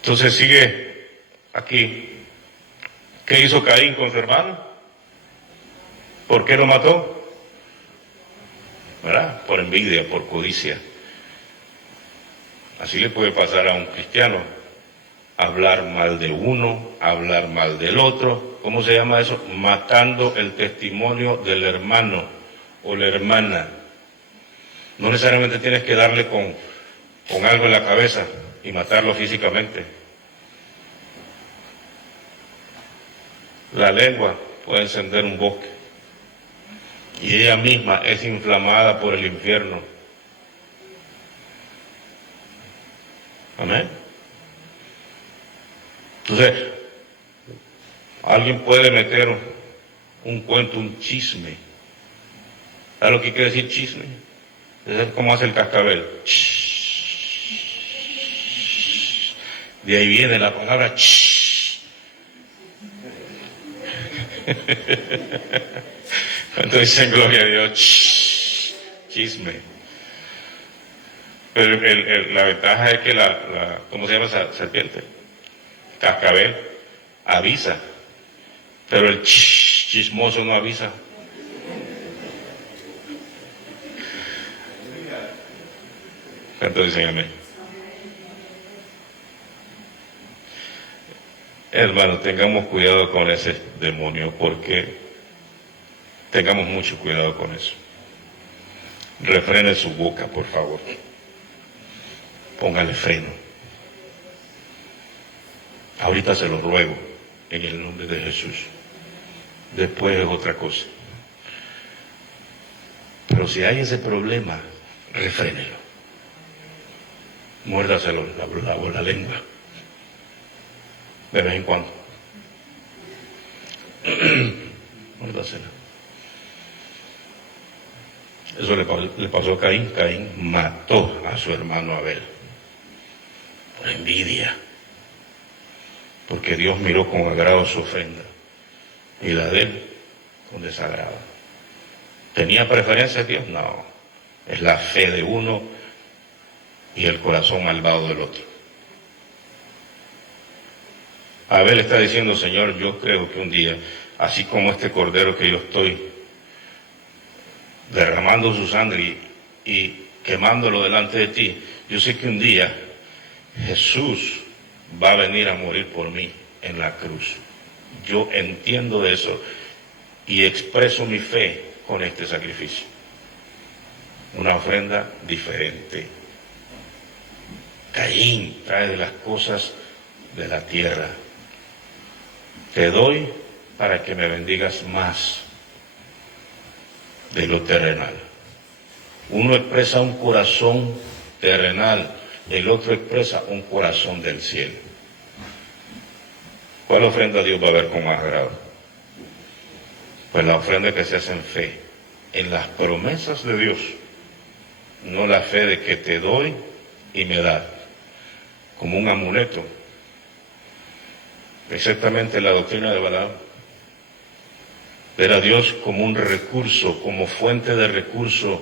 Entonces sigue aquí. ¿Qué hizo Caín con su hermano? ¿Por qué lo mató? ¿Verdad? Por envidia, por codicia. Así le puede pasar a un cristiano. Hablar mal de uno, hablar mal del otro. ¿Cómo se llama eso? Matando el testimonio del hermano o la hermana. No necesariamente tienes que darle con algo en la cabeza y matarlo físicamente. La lengua puede encender un bosque. Y ella misma es inflamada por el infierno. Amén. Entonces, alguien puede meter un cuento, un chisme. ¿Sabes lo que quiere decir chisme? Es como hace el cascabel. De ahí viene la palabra Cuando dicen gloria a Dios, chisme. Pero la ventaja es que ¿cómo se llama esa serpiente? Cascabel avisa, pero el chismoso no avisa. ¿Cuántos dicen amén? Hermano, tengamos cuidado con ese demonio, porque tengamos mucho cuidado con eso. Refrene su boca, por favor. Póngale freno. Ahorita se lo ruego, en el nombre de Jesús. Después es otra cosa. Pero si hay ese problema, refrénelo. Muérdaselo la lengua. De vez en cuando. Muérdasela. Eso le pasó a Caín. Caín mató a su hermano Abel. Por envidia. Porque Dios miró con agrado su ofrenda. Y la de él con desagrado. ¿Tenía preferencia Dios? No. Es la fe de uno y el corazón malvado del otro. Abel está diciendo, Señor, yo creo que un día, así como este cordero que yo estoy derramando su sangre y quemándolo delante de ti, yo sé que un día Jesús va a venir a morir por mí en la cruz. Yo entiendo de eso y expreso mi fe con este sacrificio. Una ofrenda diferente. Caín trae de las cosas de la tierra. Te doy para que me bendigas más de lo terrenal. Uno expresa un corazón terrenal, el otro expresa un corazón del cielo. ¿Cuál ofrenda Dios va a ver con más agrado? Pues la ofrenda que se hace en fe, en las promesas de Dios, no la fe de que te doy y me das, como un amuleto. Exactamente la doctrina de Balaam. Ver a Dios como un recurso, como fuente de recurso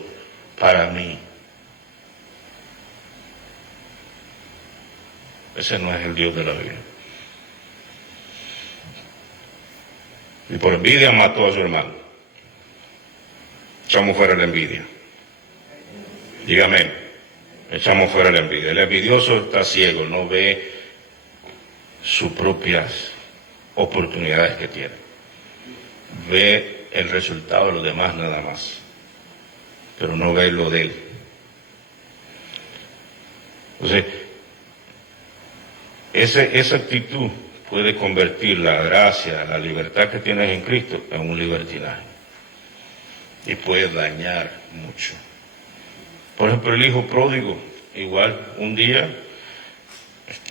para mí. Ese no es el Dios de la Biblia. Y por envidia mató a su hermano. Echamos fuera la envidia. Dígame, echamos fuera la envidia. El envidioso está ciego, no ve sus propias oportunidades que tiene. Ve el resultado de los demás nada más, pero no ve lo de él. Entonces, esa actitud puede convertir la gracia, la libertad que tienes en Cristo en un libertinaje y puede dañar mucho. Por ejemplo, el hijo pródigo, igual un día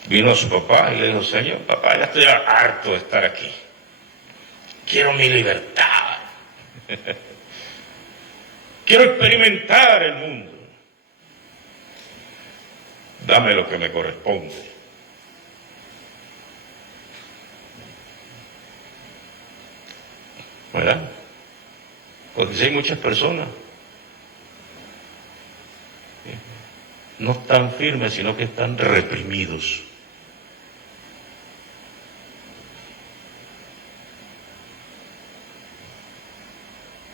vino a su papá y le dijo, Señor, papá, ya estoy harto de estar aquí. Quiero mi libertad. Quiero experimentar el mundo. Dame lo que me corresponde. ¿Verdad? Porque si hay muchas personas no están firmes, sino que están reprimidos.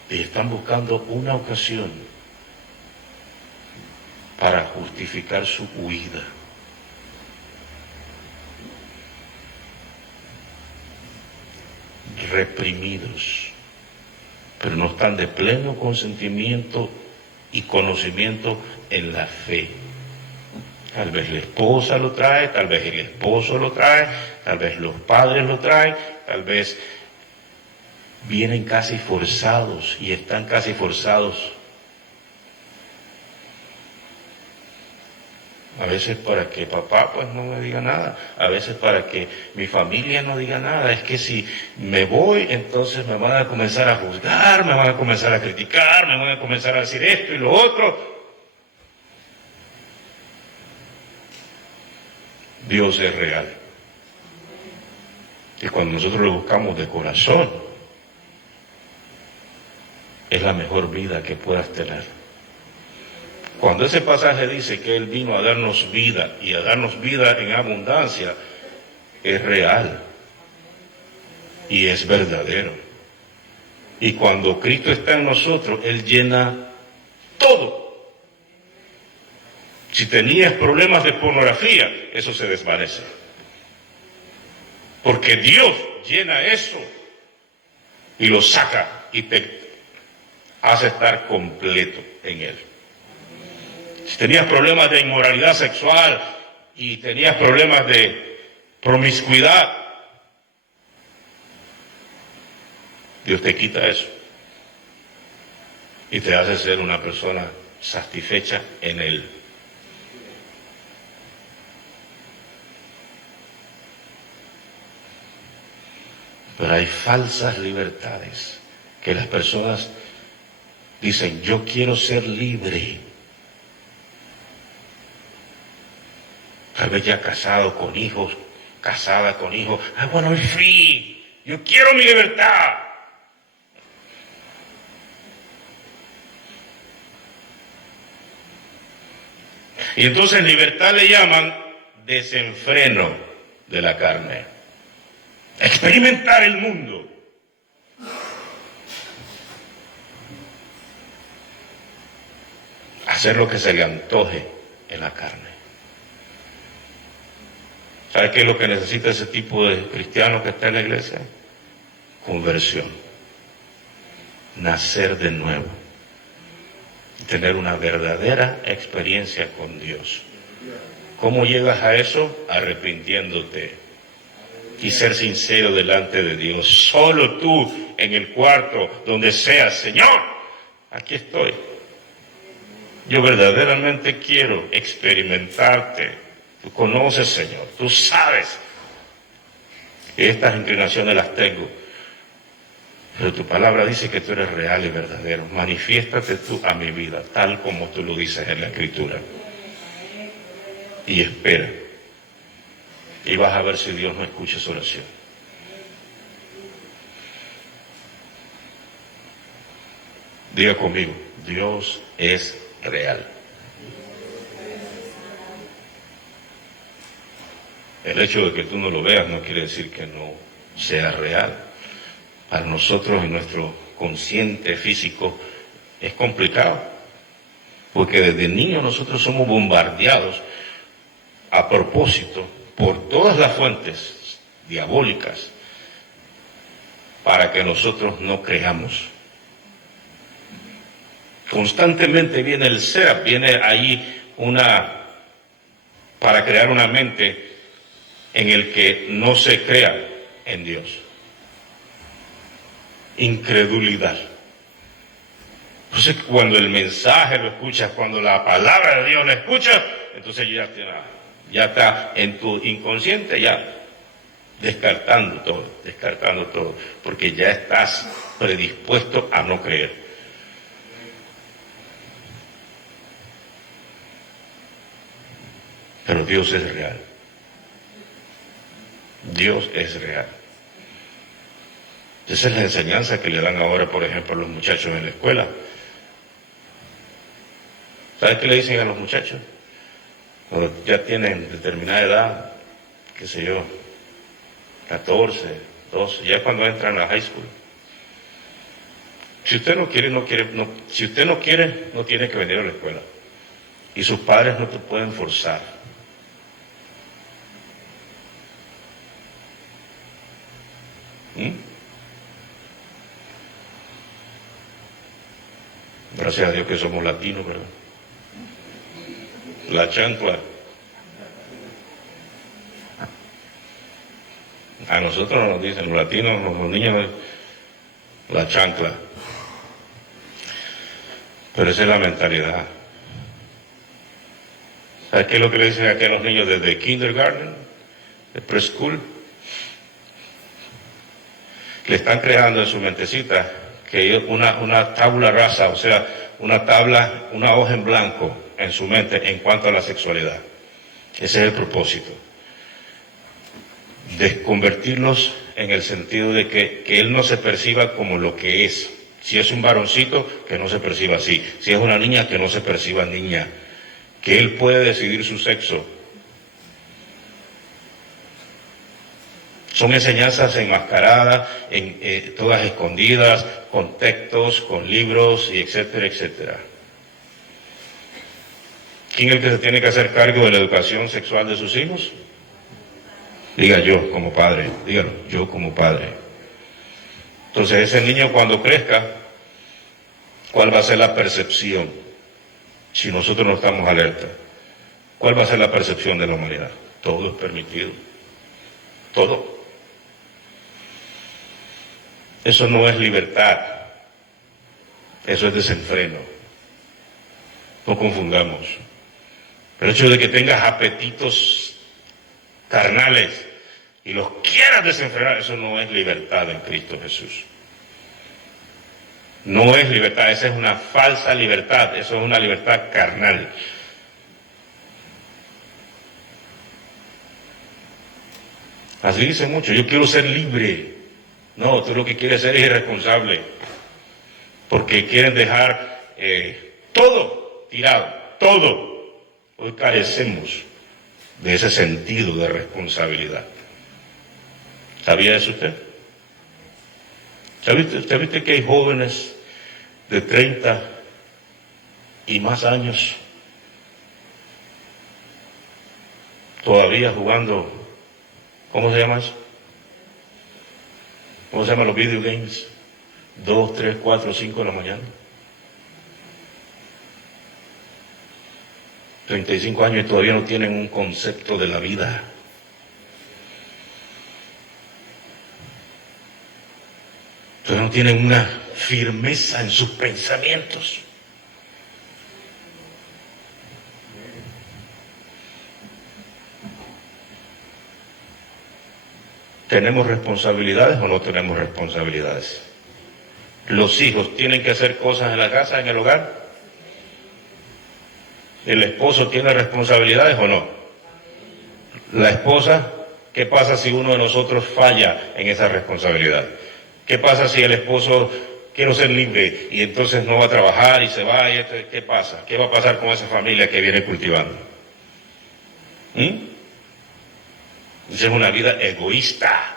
Y están buscando una ocasión para justificar su huida. Reprimidos, pero no están de pleno consentimiento y conocimiento en la fe. Tal vez la esposa lo trae, tal vez el esposo lo trae, tal vez los padres lo traen, tal vez vienen casi forzados y están casi forzados. A veces para que papá pues no me diga nada, a veces para que mi familia no diga nada. Es que si me voy, entonces me van a comenzar a juzgar, me van a comenzar a criticar, me van a comenzar a decir esto y lo otro. Dios es real. Y cuando nosotros lo buscamos de corazón, es la mejor vida que puedas tener. Cuando ese pasaje dice que Él vino a darnos vida y a darnos vida en abundancia, es real y es verdadero. Y cuando Cristo está en nosotros, Él llena todo. Si tenías problemas de pornografía, eso se desvanece. Porque Dios llena eso y lo saca y te hace estar completo en Él. Si tenías problemas de inmoralidad sexual y tenías problemas de promiscuidad, Dios te quita eso y te hace ser una persona satisfecha en Él. Pero hay falsas libertades que las personas dicen, yo quiero ser libre. Tal vez ya casado con hijos, casada con hijos. I want to be free. Yo quiero mi libertad. Y entonces libertad le llaman desenfreno de la carne. Experimentar el mundo. Hacer lo que se le antoje en la carne. ¿Sabe qué es lo que necesita ese tipo de cristiano que está en la iglesia? Conversión. Nacer de nuevo. Tener una verdadera experiencia con Dios. ¿Cómo llegas a eso? Arrepintiéndote y ser sincero delante de Dios. Solo tú en el cuarto, donde seas, Señor, aquí estoy. Yo verdaderamente quiero experimentarte. Tú conoces, Señor, tú sabes que estas inclinaciones las tengo, pero tu palabra dice que tú eres real y verdadero. Manifiéstate tú a mi vida, tal como tú lo dices en la Escritura. Y espera, y vas a ver si Dios no escucha su oración. Diga conmigo, Dios es real. El hecho de que tú no lo veas no quiere decir que no sea real. Para nosotros en nuestro consciente físico es complicado, porque desde niños nosotros somos bombardeados a propósito por todas las fuentes diabólicas para que nosotros no creamos. Constantemente viene el ser, viene ahí para crear una mente en el que no se crea en Dios. Incredulidad. Entonces cuando el mensaje lo escuchas, cuando la palabra de Dios la escuchas, entonces ya está en tu inconsciente ya descartando todo, porque ya estás predispuesto a no creer. Pero Dios es real. Dios es real. Esa es la enseñanza que le dan ahora, por ejemplo, a los muchachos en la escuela. ¿Sabes qué le dicen a los muchachos? Cuando ya tienen determinada edad, qué sé yo, 14, 12, ya cuando entran a high school. Si usted no quiere, si usted no quiere, no tiene que venir a la escuela. Y sus padres no te pueden forzar. Gracias a Dios que somos latinos, ¿verdad? La chancla. A nosotros nos dicen, los latinos, los niños, la chancla. Pero esa es la mentalidad. ¿Sabes qué es lo que le dicen aquí a los niños desde kindergarten, de preschool? Le están creando en su mentecita que una tabla rasa, o sea, una hoja en blanco en su mente en cuanto a la sexualidad. Ese es el propósito. De convertirlos en el sentido de que él no se perciba como lo que es, Si es un varoncito, que no se perciba así. Si es una niña, que no se perciba niña. Que él puede decidir su sexo. Son enseñanzas enmascaradas, todas escondidas, con textos, con libros, y etcétera, etcétera. ¿Quién es el que se tiene que hacer cargo de la educación sexual de sus hijos? Diga yo como padre, dígalo, yo como padre. Entonces ese niño cuando crezca, ¿cuál va a ser la percepción? Si nosotros no estamos alerta, ¿cuál va a ser la percepción de la humanidad? Todo es permitido, todo. Eso no es libertad, eso es desenfreno. No confundamos. El hecho de que tengas apetitos carnales y los quieras desenfrenar, eso no es libertad en Cristo Jesús. No es libertad, esa es una falsa libertad, eso es una libertad carnal. Así dice mucho, yo quiero ser libre. No, tú lo que quieres ser es irresponsable, porque quieren dejar todo tirado, todo. Hoy carecemos de ese sentido de responsabilidad. ¿Sabía eso usted? ¿Usted viste que hay jóvenes de 30 y más años todavía jugando? ¿Cómo se llama eso? ¿Cómo se llaman los video games? 2, 3, 4, 5 de la mañana. 35 años y todavía no tienen un concepto de la vida. Todavía no tienen una firmeza en sus pensamientos. ¿Tenemos responsabilidades o no tenemos responsabilidades? ¿Los hijos tienen que hacer cosas en la casa, en el hogar? ¿El esposo tiene responsabilidades o no? La esposa, ¿qué pasa si uno de nosotros falla en esa responsabilidad? ¿Qué pasa si el esposo quiere ser libre y entonces no va a trabajar y se va? ¿Qué pasa? ¿Qué va a pasar con esa familia que viene cultivando? Esa es una vida egoísta,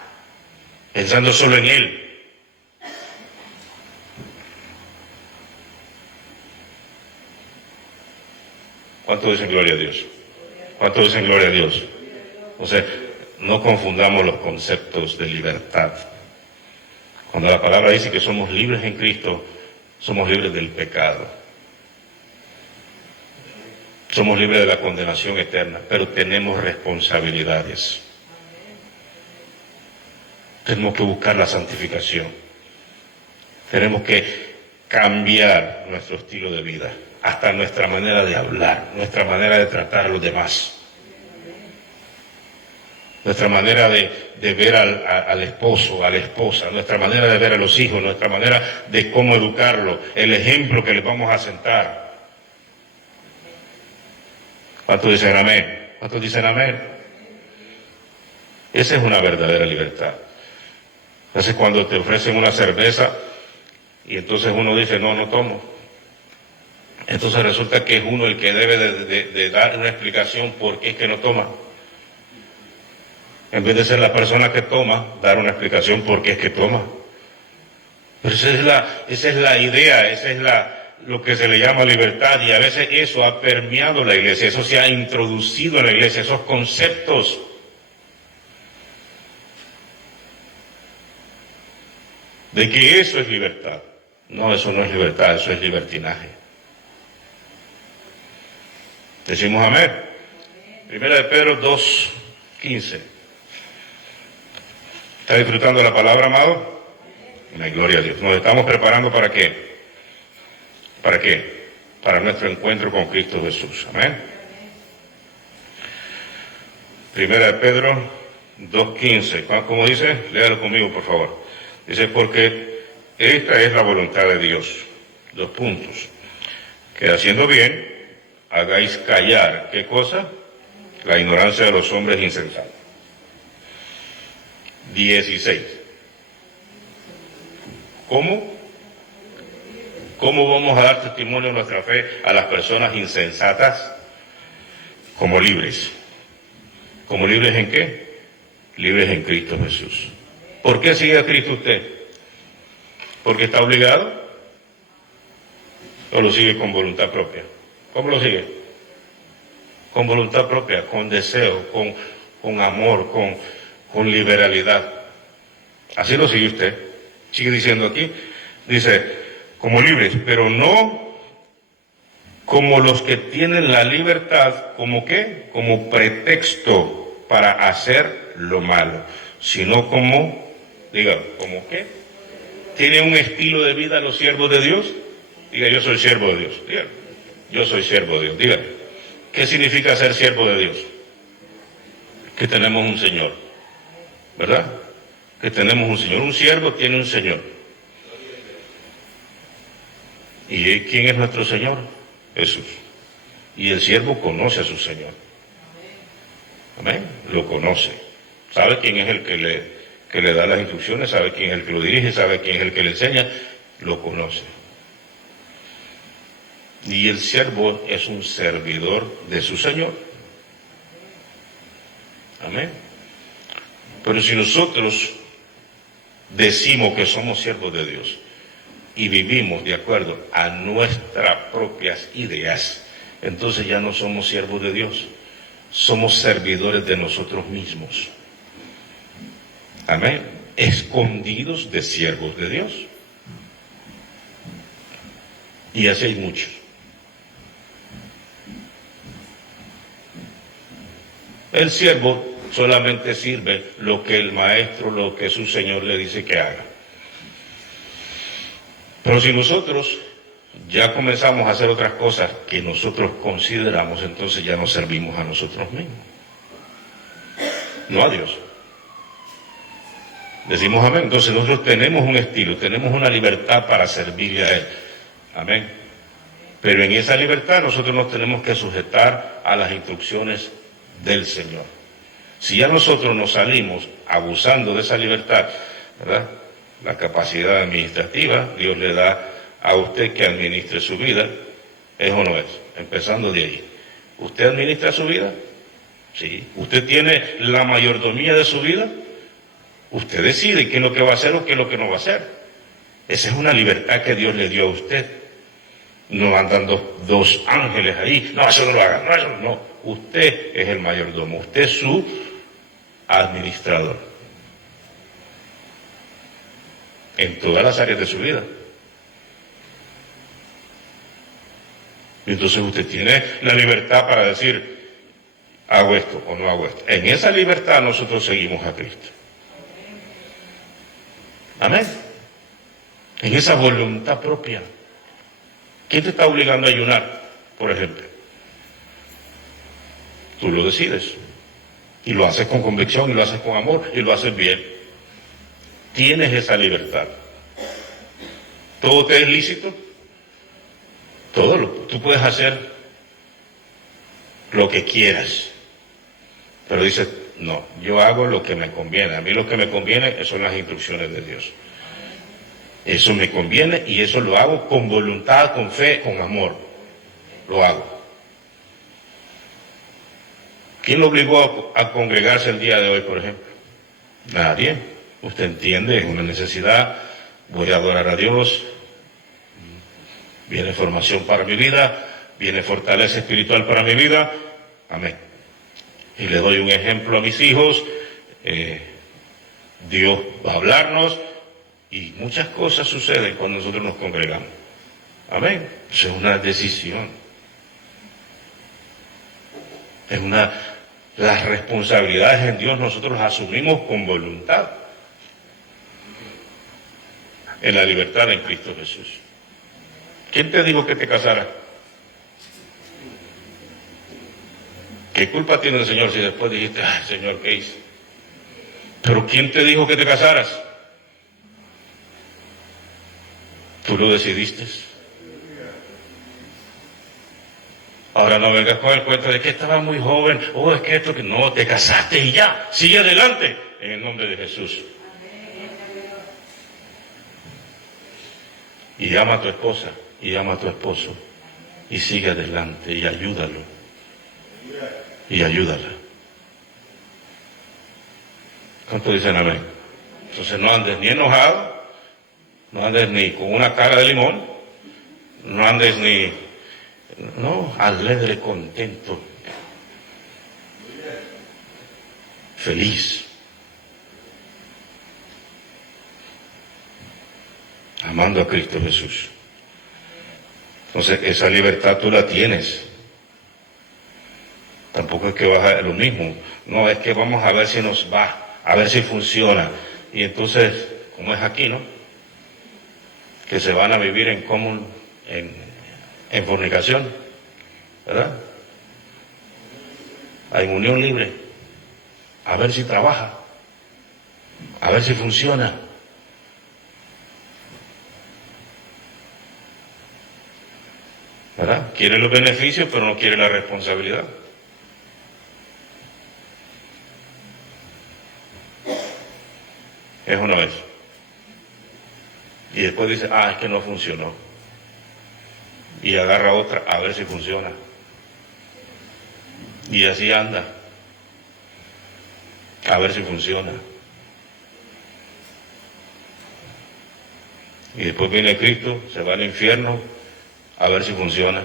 pensando solo en él. ¿Cuánto dicen gloria a Dios? ¿Cuánto dicen gloria a Dios? O sea, no confundamos los conceptos de libertad. Cuando la palabra dice que somos libres en Cristo, somos libres del pecado. Somos libres de la condenación eterna, pero tenemos responsabilidades. Tenemos que buscar la santificación. Tenemos que cambiar nuestro estilo de vida, hasta nuestra manera de hablar, nuestra manera de tratar a los demás, nuestra manera de ver al esposo, a la esposa, nuestra manera de ver a los hijos, nuestra manera de cómo educarlo, el ejemplo que les vamos a sentar. ¿Cuántos dicen amén? ¿Cuántos dicen amén? Esa es una verdadera libertad. Entonces cuando te ofrecen una cerveza y entonces uno dice no tomo, entonces resulta que es uno el que debe de dar una explicación por qué es que no toma, en vez de ser la persona que toma, dar una explicación por qué es que toma. Pero esa es la idea, esa es lo que se le llama libertad, y a veces eso ha permeado la iglesia, eso se ha introducido en la iglesia, esos conceptos. De que eso es libertad. No, eso no es libertad, eso es libertinaje. Decimos amén. Primera de Pedro 2:15. ¿Está disfrutando la palabra, amado? Amén, gloria a Dios. Nos estamos preparando ¿para qué? ¿Para qué? Para nuestro encuentro con Cristo Jesús. Amén. Primera de Pedro 2:15. ¿Cómo dice? Léalo conmigo, por favor. Dice, porque esta es la voluntad de Dios. 2 puntos. Que haciendo bien, hagáis callar, ¿qué cosa? La ignorancia de los hombres insensatos. 16. ¿Cómo? ¿Cómo vamos a dar testimonio de nuestra fe a las personas insensatas? Como libres. ¿Como libres en qué? Libres en Cristo Jesús. ¿Por qué sigue a Cristo usted? ¿Porque está obligado? ¿O lo sigue con voluntad propia? ¿Cómo lo sigue? Con voluntad propia, con deseo, con amor, con liberalidad. Así lo sigue usted. Sigue diciendo aquí, dice, como libres, pero no como los que tienen la libertad, ¿como qué? Como pretexto para hacer lo malo, sino como, diga, ¿como qué? ¿Tiene un estilo de vida los siervos de Dios? Diga, yo soy siervo de Dios. Diga, yo soy siervo de Dios. Diga, ¿qué significa ser siervo de Dios? Que tenemos un Señor, ¿verdad? Que tenemos un Señor. Un siervo tiene un Señor. ¿Y quién es nuestro Señor? Jesús. Y el siervo conoce a su Señor. Amén. Lo conoce. Sabe quién es el que le da las instrucciones, sabe quién es el que lo dirige, sabe quién es el que le enseña. Lo conoce. Y el siervo es un servidor de su Señor. Amén. Pero si nosotros decimos que somos siervos de Dios y vivimos de acuerdo a nuestras propias ideas, entonces ya no somos siervos de Dios, somos servidores de nosotros mismos. Amén. Escondidos de siervos de Dios. Y así hay muchos. El siervo solamente sirve lo que el maestro, lo que su Señor le dice que haga. Pero si nosotros ya comenzamos a hacer otras cosas que nosotros consideramos, entonces ya nos servimos a nosotros mismos, no a Dios. Decimos amén. Entonces nosotros tenemos un estilo, tenemos una libertad para servirle a Él. Amén. Pero en esa libertad nosotros nos tenemos que sujetar a las instrucciones del Señor. Si ya nosotros nos salimos abusando de esa libertad, ¿verdad? La capacidad administrativa, Dios le da a usted que administre su vida, ¿es o no es? Empezando de ahí. ¿Usted administra su vida? Sí. ¿Usted tiene la mayordomía de su vida? Usted decide qué es lo que va a hacer o qué es lo que no va a hacer. Esa es una libertad que Dios le dio a usted. No andan dos ángeles ahí, no, eso no lo haga, no, eso no. Usted es el mayordomo, usted es su administrador. En todas las áreas de su vida. Entonces usted tiene la libertad para decir, hago esto o no hago esto. En esa libertad nosotros seguimos a Cristo. Amén. En esa voluntad propia. ¿Quién te está obligando a ayunar, por ejemplo? Tú lo decides. Y lo haces con convicción, y lo haces con amor, y lo haces bien. Tienes esa libertad. ¿Todo te es lícito? Tú puedes hacer lo que quieras. Pero dices, no, yo hago lo que me conviene. A mí lo que me conviene son las instrucciones de Dios. Eso me conviene y eso lo hago con voluntad, con fe, con amor. Lo hago. ¿Quién lo obligó a congregarse el día de hoy, por ejemplo? Nadie. Usted entiende, es una necesidad. Voy a adorar a Dios. Viene formación para mi vida. Viene fortaleza espiritual para mi vida. Amén. Y le doy un ejemplo a mis hijos. Dios va a hablarnos. Y muchas cosas suceden cuando nosotros nos congregamos. Amén. Eso es una decisión. Las responsabilidades en Dios nosotros las asumimos con voluntad. En la libertad en Cristo Jesús. ¿Quién te dijo que te casaras? ¿Qué culpa tiene el Señor si después dijiste, ay Señor, ¿qué hice? Pero ¿quién te dijo que te casaras? Tú lo decidiste. Ahora no vengas con el cuento de que estaba muy joven, es que esto que no, te casaste y ya, sigue adelante, en el nombre de Jesús. Y ama a tu esposa, y ama a tu esposo y sigue adelante y ayúdalo y ayúdala. ¿Cuántos dicen amén? Entonces no andes ni enojado, no andes ni con una cara de limón, no andes ni, no, alegre, contento, feliz, amando a Cristo Jesús. Entonces esa libertad tú la tienes. Tampoco es que vas a lo mismo, no, es que vamos a ver si nos va, a ver si funciona. Y entonces, como es aquí, ¿no? Que se van a vivir en común, en fornicación, ¿verdad? En unión libre, a ver si trabaja, a ver si funciona. ¿Verdad? Quiere los beneficios, pero no quiere la responsabilidad. Es una vez. Y después dice, es que no funcionó. Y agarra otra, a ver si funciona. Y así anda. A ver si funciona. Y después viene Cristo, se va al infierno, a ver si funciona.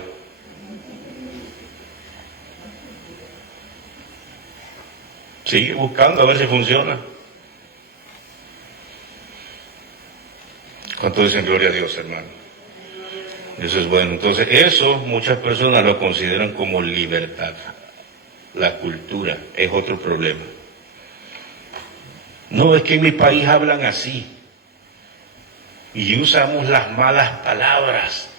Sigue buscando a ver si funciona. ¿Cuánto dicen gloria a Dios, hermano? Eso es bueno. Entonces, eso muchas personas lo consideran como libertad. La cultura es otro problema. No, es que en mi país hablan así. Y usamos las malas palabras.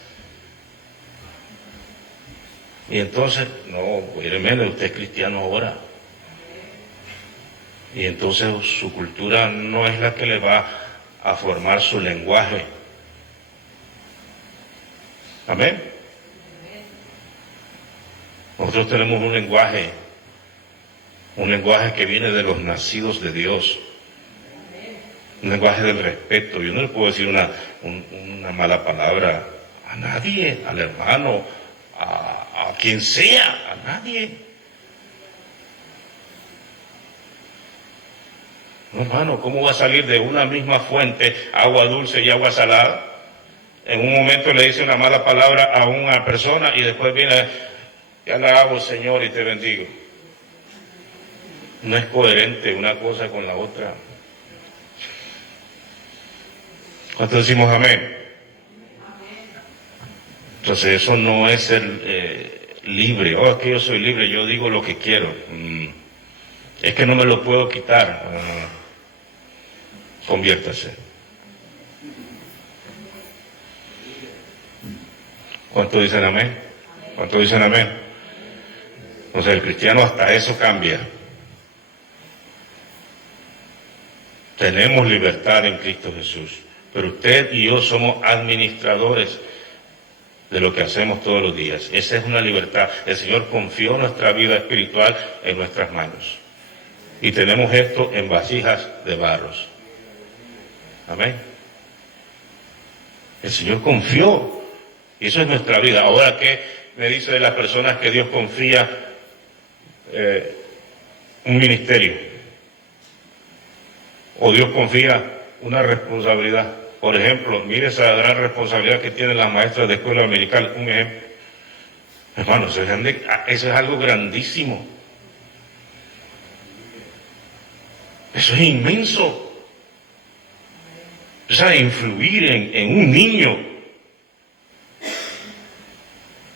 Y entonces, no, mire, usted es cristiano ahora. Y entonces su cultura no es la que le va a formar su lenguaje. Amén. Nosotros tenemos un lenguaje que viene de los nacidos de Dios. Un lenguaje del respeto. Yo no le puedo decir una mala palabra a nadie, al hermano, a quien sea, a nadie. No, hermano, ¿cómo va a salir de una misma fuente agua dulce y agua salada? En un momento le dice una mala palabra a una persona y después viene, ya la hago, Señor, y te bendigo. No es coherente una cosa con la otra. ¿Cuántos decimos amén? Entonces eso no es ser libre. Es que yo soy libre, yo digo lo que quiero. Es que no me lo puedo quitar. Conviértase. ¿Cuántos dicen amén? ¿Cuántos dicen amén? Entonces el cristiano hasta eso cambia. Tenemos libertad en Cristo Jesús, pero usted y yo somos administradores de lo que hacemos todos los días. Esa es una libertad. El Señor confió nuestra vida espiritual en nuestras manos. Y tenemos esto en vasijas de barros. Amén. El Señor confió. Y eso es nuestra vida. Ahora, ¿qué me dice de las personas que Dios confía un ministerio? O Dios confía una responsabilidad. Por ejemplo, mire esa gran responsabilidad que tienen las maestras de escuela dominical. Un ejemplo. Hermano, eso es algo grandísimo. Eso es inmenso. O sea, influir en un niño.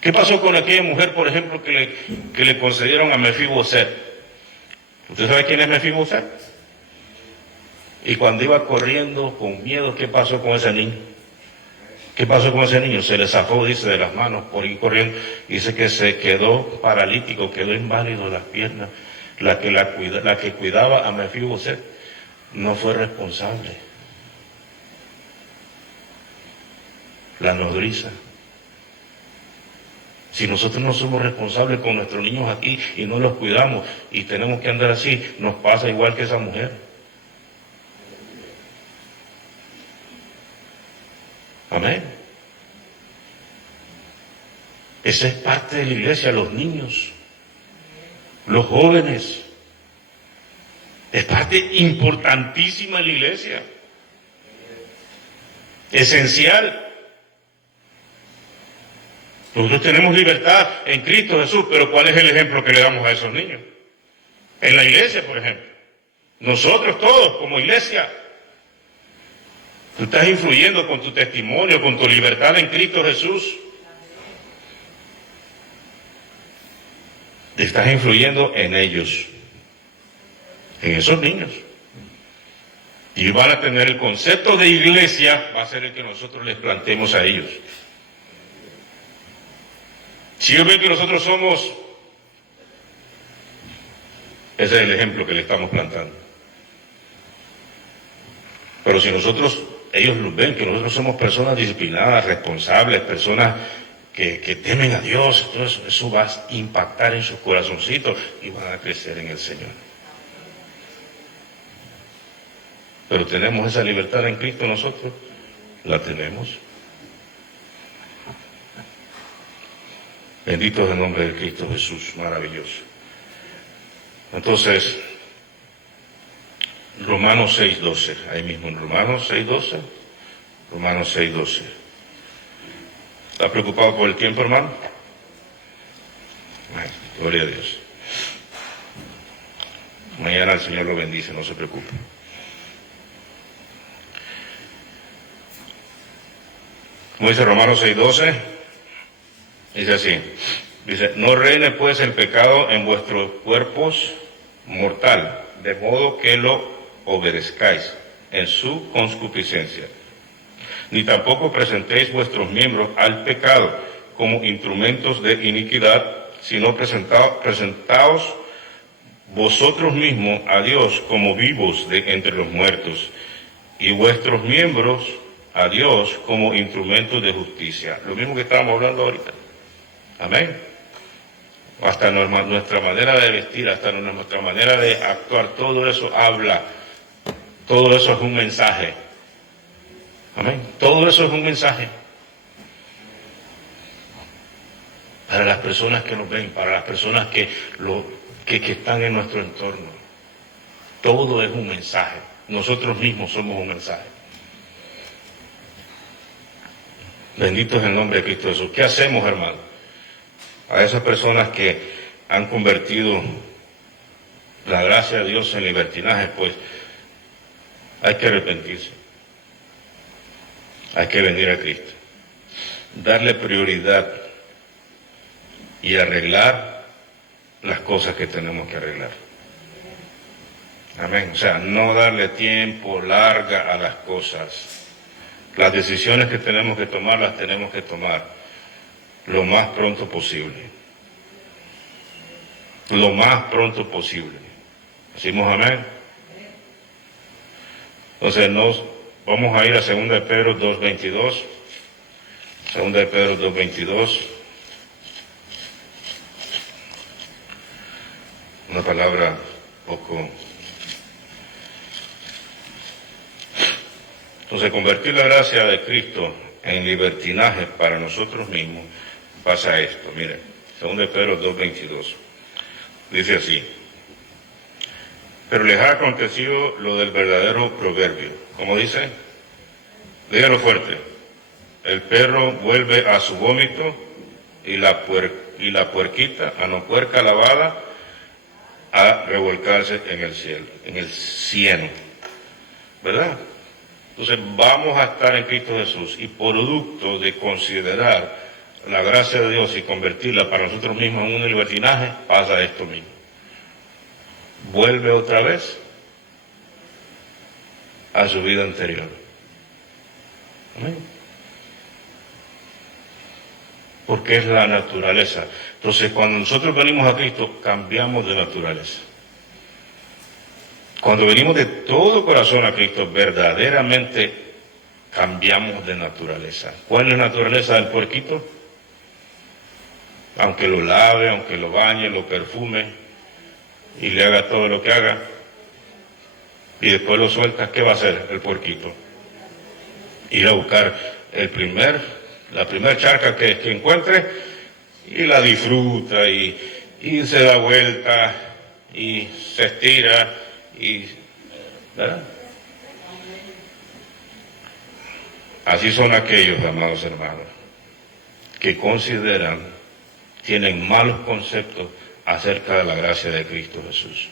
¿Qué pasó con aquella mujer, por ejemplo, que le concedieron a Mefiboset? ¿Usted sabe quién es Mefiboset? Y cuando iba corriendo con miedo, ¿qué pasó con ese niño? ¿Qué pasó con ese niño? Se le zafó, dice, de las manos por ir corriendo. Dice que se quedó paralítico, quedó inválido de las piernas. La que cuidaba a Mefiboset no fue responsable. La nodriza. Si nosotros no somos responsables con nuestros niños aquí y no los cuidamos y tenemos que andar así, nos pasa igual que esa mujer. Amén. Esa es parte de la iglesia, los niños, los jóvenes. Es parte importantísima de la iglesia. Esencial. Nosotros tenemos libertad en Cristo Jesús, pero ¿cuál es el ejemplo que le damos a esos niños? En la iglesia, por ejemplo. Nosotros todos, como iglesia, tú estás influyendo con tu testimonio, con tu libertad en Cristo Jesús. Estás influyendo en ellos, en esos niños. Y van a tener el concepto de iglesia, va a ser el que nosotros les planteemos a ellos. Si ellos ven que nosotros somos, ese es el ejemplo que le estamos plantando. Pero si ellos nos ven que nosotros somos personas disciplinadas, responsables, personas que temen a Dios, entonces eso va a impactar en sus corazoncitos y van a crecer en el Señor. Pero tenemos esa libertad en Cristo nosotros, la tenemos. Bendito es el nombre de Cristo Jesús, maravilloso. Entonces, Romanos 6:12, ahí mismo en Romanos 6:12, Romanos 6:12. ¿Está preocupado por el tiempo, hermano? Bueno, gloria a Dios. Mañana el Señor lo bendice, no se preocupe. Como dice Romanos 6:12, dice así, dice, no reine pues el pecado en vuestros cuerpos mortal, de modo que lo obedezcáis en su concupiscencia. Ni tampoco presentéis vuestros miembros al pecado como instrumentos de iniquidad, sino presentaos vosotros mismos a Dios como vivos de entre los muertos, y vuestros miembros a Dios como instrumentos de justicia. Lo mismo que estábamos hablando ahorita. Amén. Hasta nuestra manera de vestir, hasta nuestra manera de actuar, todo eso habla, todo eso es un mensaje. Amén. Todo eso es un mensaje para las personas que nos ven, para las personas que están en nuestro entorno. Todo es un mensaje. Nosotros mismos somos un mensaje. Bendito es el nombre de Cristo Jesús. ¿Qué hacemos, hermano? A esas personas que han convertido la gracia de Dios en libertinaje, pues hay que arrepentirse. Hay que venir a Cristo, darle prioridad y arreglar las cosas que tenemos que arreglar. Amén. O sea, no darle tiempo larga a las cosas. Las decisiones que tenemos que tomar, las tenemos que tomar lo más pronto posible. Lo más pronto posible. ¿Decimos amén? Entonces vamos a ir a 2 de Pedro 2:22. 2 de Pedro 2:22. Una palabra poco. Entonces, convertir la gracia de Cristo en libertinaje para nosotros mismos pasa esto. Miren, 2 de Pedro 2:22. Dice así. Pero les ha acontecido lo del verdadero proverbio. ¿Cómo dice? Dígalo fuerte. El perro vuelve a su vómito y la puerquita, no puerca lavada, a revolcarse en el cieno. ¿Verdad? Entonces vamos a estar en Cristo Jesús y producto de considerar la gracia de Dios y convertirla para nosotros mismos en un libertinaje, pasa esto mismo. Vuelve otra vez a su vida anterior. ¿Amén? Porque es la naturaleza. Entonces, cuando nosotros venimos a Cristo, cambiamos de naturaleza. Cuando venimos de todo corazón a Cristo, verdaderamente cambiamos de naturaleza. ¿Cuál es la naturaleza del puerquito? Aunque lo lave, aunque lo bañe, lo perfume y le haga todo lo que haga, y después lo suelta, ¿qué va a hacer el puerquito? Ir a buscar la primer charca que encuentre y la disfruta y se da vuelta y se estira y, ¿verdad? Así son aquellos, amados hermanos, que consideran, tienen malos conceptos acerca de la gracia de Cristo Jesús.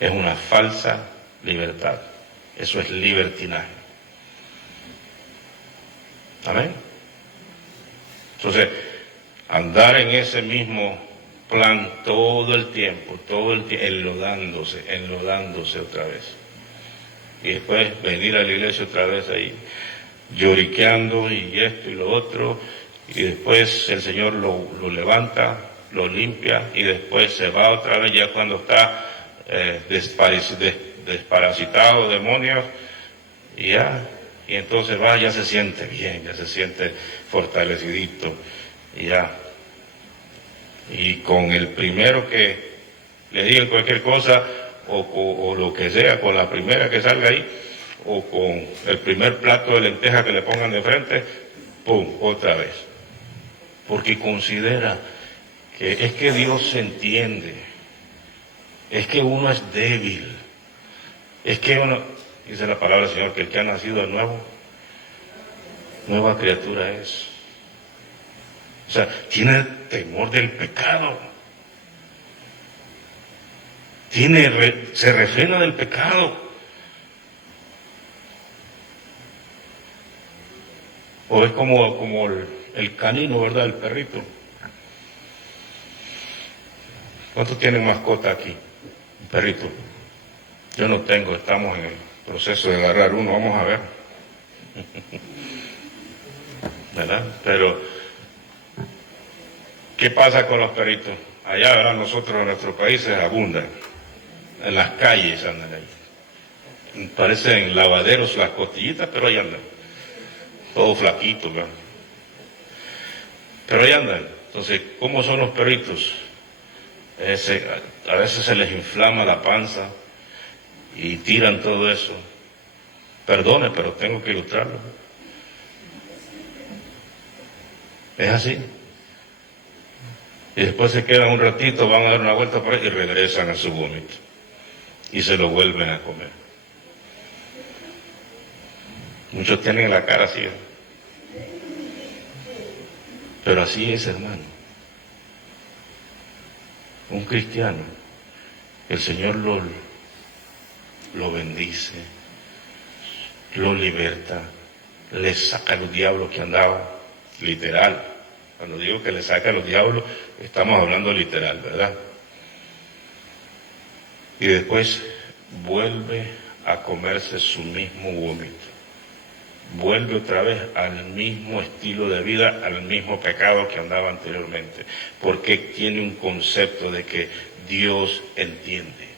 Es una falsa libertad. Eso es libertinaje. Amén. Entonces, andar en ese mismo plan todo el tiempo, enlodándose otra vez. Y después venir a la iglesia otra vez ahí, lloriqueando y esto y lo otro, y después el Señor lo levanta, lo limpia, y después se va otra vez ya cuando está desparasitado, demonios, y entonces va, ya se siente bien, ya se siente fortalecidito, y ya. Y con el primero que le digan cualquier cosa, o lo que sea, con la primera que salga ahí, o con el primer plato de lenteja que le pongan de frente, ¡pum!, otra vez. Porque considera que es que Dios se entiende, es que uno es débil, es que uno, dice la palabra del Señor, que el que ha nacido de nuevo, nueva criatura es. O sea, tiene temor del pecado. Se refrena del pecado. O es como el canino, ¿verdad? El perrito. ¿Cuántos tienen mascota aquí? Un perrito. Yo no tengo, estamos en el proceso de agarrar uno, vamos a ver. ¿Verdad? Pero, ¿qué pasa con los perritos? Allá, ¿verdad? Nosotros en nuestros países abundan. En las calles andan ahí. Parecen lavaderos las costillitas, pero ahí andan. Todos flaquitos, ¿verdad? Pero ahí andan. Entonces, ¿cómo son los perritos? A veces se les inflama la panza y tiran todo eso. Perdone, pero tengo que ilustrarlo. Es así. Y después se quedan un ratito, van a dar una vuelta por ahí y regresan a su vómito. Y se lo vuelven a comer. Muchos tienen la cara así. Pero así es, hermano. Un cristiano, el Señor lo bendice, lo liberta, le saca a los diablos que andaban, literal. Cuando digo que le saca a los diablos, estamos hablando literal, ¿verdad? Y después vuelve a comerse su mismo vómito. Vuelve otra vez al mismo estilo de vida, al mismo pecado que andaba anteriormente, porque tiene un concepto de que Dios entiende.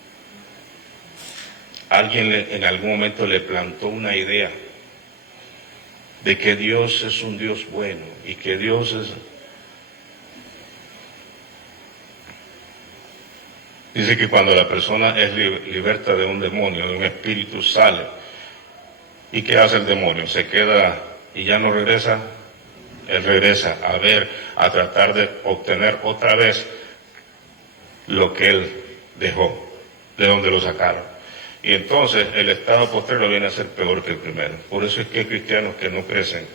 Alguien en algún momento le plantó una idea de que Dios es un Dios bueno y que Dios es... Dice que cuando la persona es liberta de un demonio, de un espíritu, sale. ¿Y qué hace el demonio? Se queda y ya no regresa. Él regresa a tratar de obtener otra vez lo que él dejó, de donde lo sacaron. Y entonces el estado postrero viene a ser peor que el primero. Por eso es que hay cristianos que no crecen.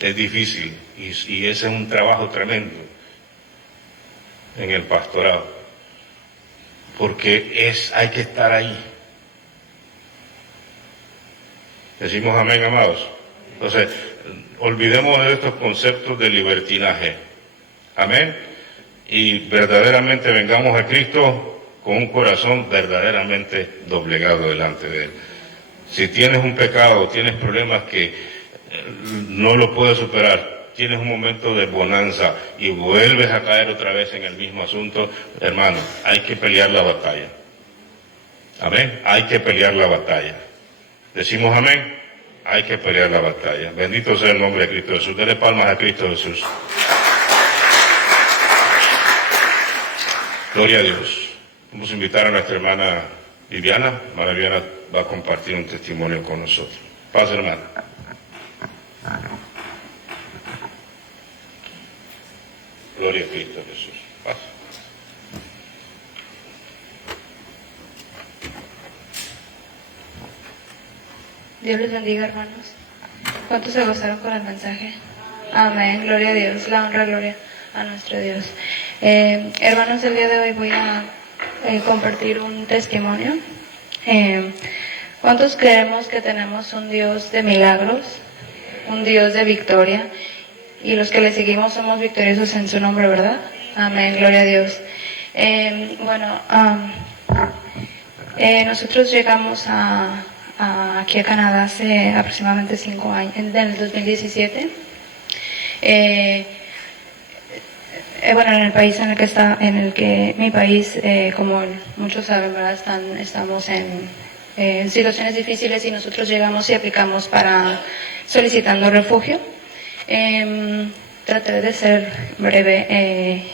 Es difícil y ese es un trabajo tremendo en el pastorado. Porque hay que estar ahí. Decimos amén, amados. Entonces, olvidemos de estos conceptos de libertinaje. Amén. Y verdaderamente vengamos a Cristo con un corazón verdaderamente doblegado delante de Él. Si tienes un pecado, tienes problemas que no lo puedes superar, tienes un momento de bonanza y vuelves a caer otra vez en el mismo asunto, hermano, hay que pelear la batalla. Amén. Hay que pelear la batalla. Decimos amén, hay que pelear la batalla. Bendito sea el nombre de Cristo Jesús. Dele palmas a Cristo Jesús. Gloria a Dios. Vamos a invitar a nuestra hermana Viviana. Hermana Viviana va a compartir un testimonio con nosotros. Paz, hermana. Gloria a Cristo Jesús. Paz. Dios les bendiga, hermanos. ¿Cuántos se gozaron con el mensaje? Amén. Gloria a Dios. La honra, gloria a nuestro Dios. Hermanos, el día de hoy voy a compartir un testimonio. ¿Cuántos creemos que tenemos un Dios de milagros? Un Dios de victoria. Y los que le seguimos somos victoriosos en su nombre, ¿verdad? Amén. Gloria a Dios. Nosotros llegamos aquí a Canadá hace aproximadamente 5 años, en el 2017. En el país en el que mi país, como muchos saben, ¿verdad? Estamos en situaciones difíciles y nosotros llegamos y aplicamos para solicitando refugio. Trataré de ser breve.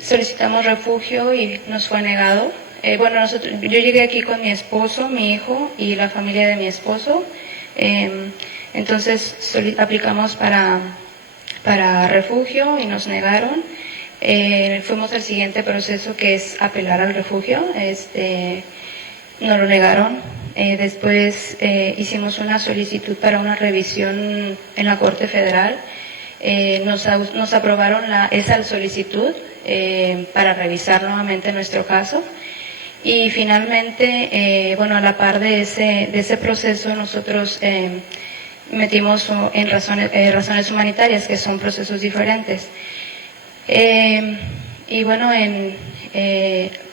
Solicitamos refugio y nos fue negado. Yo llegué aquí con mi esposo, mi hijo y la familia de mi esposo. Entonces aplicamos para refugio y nos negaron. Fuimos al siguiente proceso, que es apelar al refugio. Nos lo negaron. Después hicimos una solicitud para una revisión en la Corte Federal. Nos aprobaron esa solicitud para revisar nuevamente nuestro caso. Y finalmente, a la par de ese proceso, nosotros metimos en razones humanitarias, que son procesos diferentes. En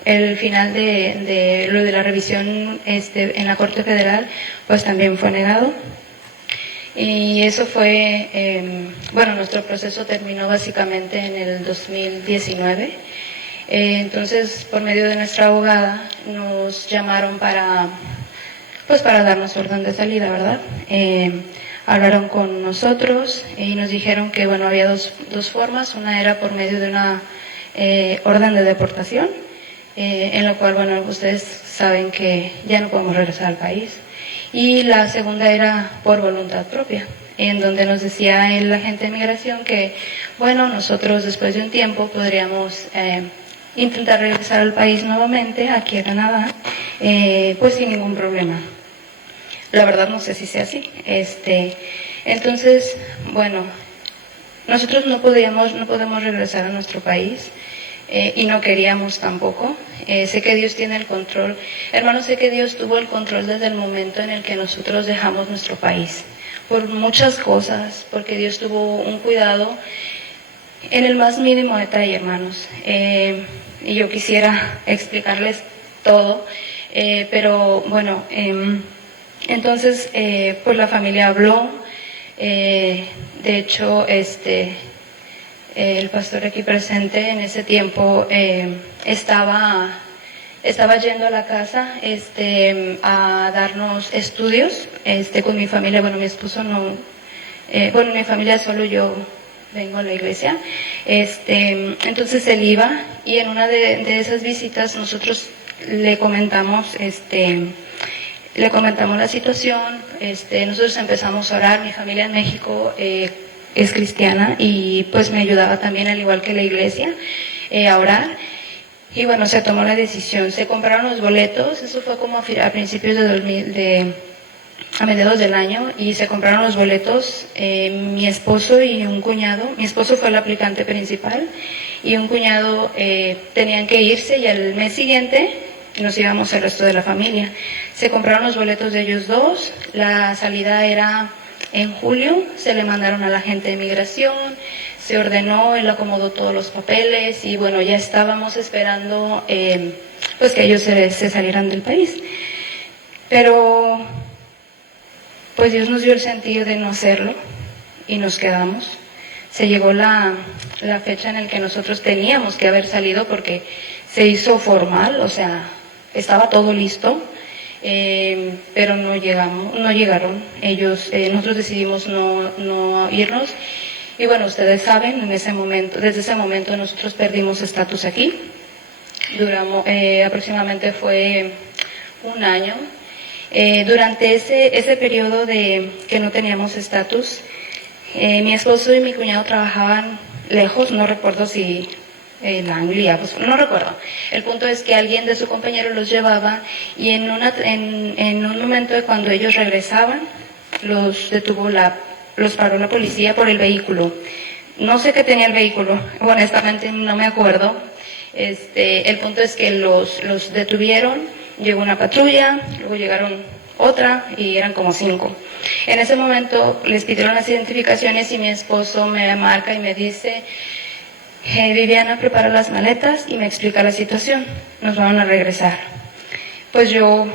el final de lo de la revisión en la Corte Federal, pues también fue negado. Y eso fue, nuestro proceso terminó básicamente en el 2019. Entonces, por medio de nuestra abogada, nos llamaron para darnos orden de salida, ¿verdad? Hablaron con nosotros y nos dijeron que, había dos formas. Una era por medio de una orden de deportación, en la cual, ustedes saben que ya no podemos regresar al país. Y la segunda era por voluntad propia, en donde nos decía el agente de migración que, nosotros después de un tiempo podríamos intentar regresar al país nuevamente, aquí a Canadá, pues sin ningún problema. La verdad no sé si sea así. Entonces, nosotros no podemos regresar a nuestro país. Y no queríamos tampoco. Sé que Dios tiene el control. Hermanos, sé que Dios tuvo el control desde el momento en el que nosotros dejamos nuestro país. Por muchas cosas, porque Dios tuvo un cuidado en el más mínimo detalle, hermanos. Y yo quisiera explicarles todo, pero entonces, pues la familia habló. De hecho, el pastor aquí presente en ese tiempo estaba yendo a la casa a darnos estudios con mi familia. Mi esposo no, mi familia solo yo vengo a la iglesia. Entonces él iba y en una de esas visitas nosotros le comentamos la situación. Nosotros empezamos a orar. Mi familia en México es cristiana y pues me ayudaba también, al igual que la iglesia, a orar. Y se tomó la decisión, se compraron los boletos. Eso fue como a principios a mediados del año, y se compraron los boletos. Mi esposo y un cuñado, mi esposo fue el aplicante principal y un cuñado tenían que irse, y al mes siguiente nos íbamos el resto de la familia. Se compraron los boletos de ellos dos. La salida era en julio. Se le mandaron a la gente de migración, se ordenó, él acomodó todos los papeles y ya estábamos esperando pues que ellos se salieran del país. Pero pues Dios nos dio el sentido de no hacerlo y nos quedamos. Se llegó la fecha en la que nosotros teníamos que haber salido, porque se hizo formal, o sea, estaba todo listo. Pero no llegaron ellos. Nosotros decidimos no irnos, y ustedes saben, desde ese momento nosotros perdimos estatus aquí. Duramos aproximadamente fue un año. Durante ese periodo de que no teníamos estatus, Mi esposo y mi cuñado trabajaban lejos, no recuerdo si en Anglia, pues, no recuerdo. El punto es que alguien de su compañero los llevaba y en un momento de cuando ellos regresaban, los paró la policía por el vehículo. No sé qué tenía el vehículo, honestamente no me acuerdo. El punto es que los detuvieron, llegó una patrulla, luego llegaron otra y eran como 5. En ese momento les pidieron las identificaciones y mi esposo me marca y me dice, Viviana prepara las maletas y me explica la situación, nos van a regresar. Pues yo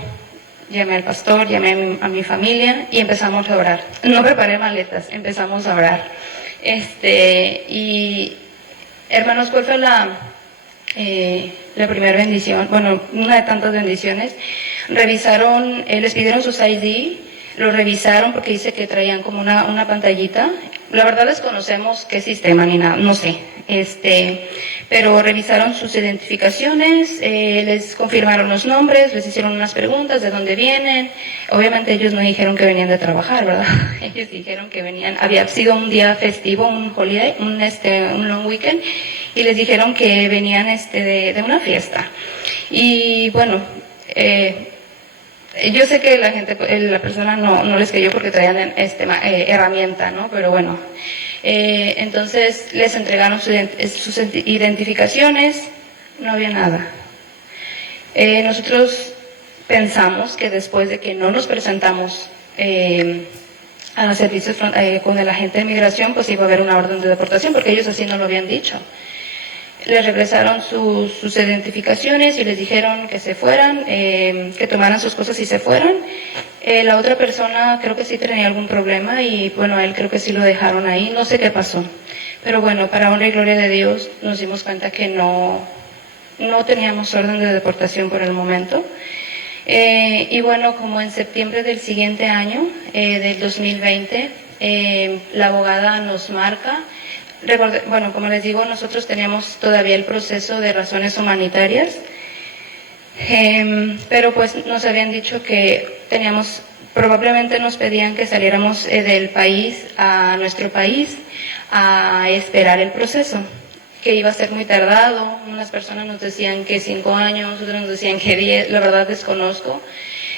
llamé al pastor, llamé a mi familia y empezamos a orar. No preparé maletas, empezamos a orar. Y hermanos, ¿cuál fue la primera bendición? Bueno, una de tantas bendiciones. Revisaron, les pidieron sus ID, lo revisaron porque dice que traían como una pantallita. La verdad desconocemos qué sistema ni nada, no sé. Pero revisaron sus identificaciones, les confirmaron los nombres, les hicieron unas preguntas de dónde vienen. Obviamente ellos no dijeron que venían de trabajar, ¿verdad? Ellos dijeron que había sido un día festivo, un holiday, un long weekend, y les dijeron que venían de una fiesta. Y bueno, yo sé que la persona no les creyó porque traían herramienta, ¿no? Pero bueno, entonces les entregaron sus identificaciones, no había nada. Nosotros pensamos que después de que no nos presentamos a los servicios con el agente de migración, pues iba a haber una orden de deportación, porque ellos así no lo habían dicho. Les regresaron sus identificaciones y les dijeron que se fueran, que tomaran sus cosas y se fueran. La otra persona creo que sí tenía algún problema y bueno, a él creo que sí lo dejaron ahí, no sé qué pasó. Pero bueno, para honra y gloria de Dios nos dimos cuenta que no teníamos orden de deportación por el momento. Y bueno, como en septiembre del siguiente año, del 2020, la abogada nos marca. Bueno, como les digo, nosotros teníamos todavía el proceso de razones humanitarias, pero pues nos habían dicho que probablemente nos pedían que saliéramos del país a nuestro país a esperar el proceso, que iba a ser muy tardado. Unas personas nos decían que 5 años, otras nos decían que 10, la verdad desconozco.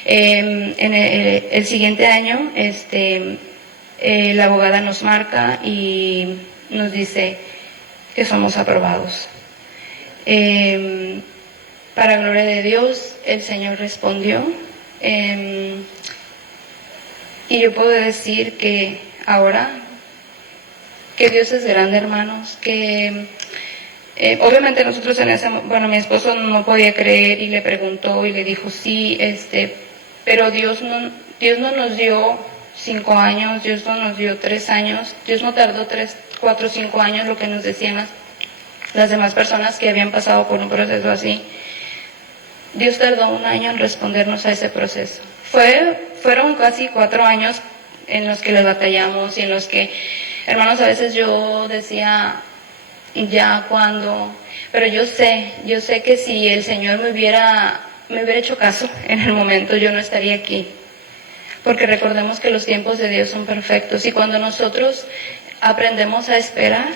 En el siguiente año, la abogada nos marca y nos dice que somos aprobados. Para gloria de Dios, el Señor respondió. Y yo puedo decir que ahora, que Dios es grande, hermanos, que obviamente nosotros mi esposo no podía creer y le preguntó y le dijo sí, pero Dios no nos dio 5 años, Dios no nos dio 3 años, Dios no tardó 3, 4, 5 años, lo que nos decían las demás personas que habían pasado por un proceso así. Dios tardó 1 año en respondernos a ese proceso. Fueron casi 4 años en los que le batallamos y en los que, hermanos, a veces yo decía, ya cuando, pero yo sé que si el Señor me hubiera hecho caso en el momento, yo no estaría aquí. Porque recordemos que los tiempos de Dios son perfectos y cuando nosotros aprendemos a esperar,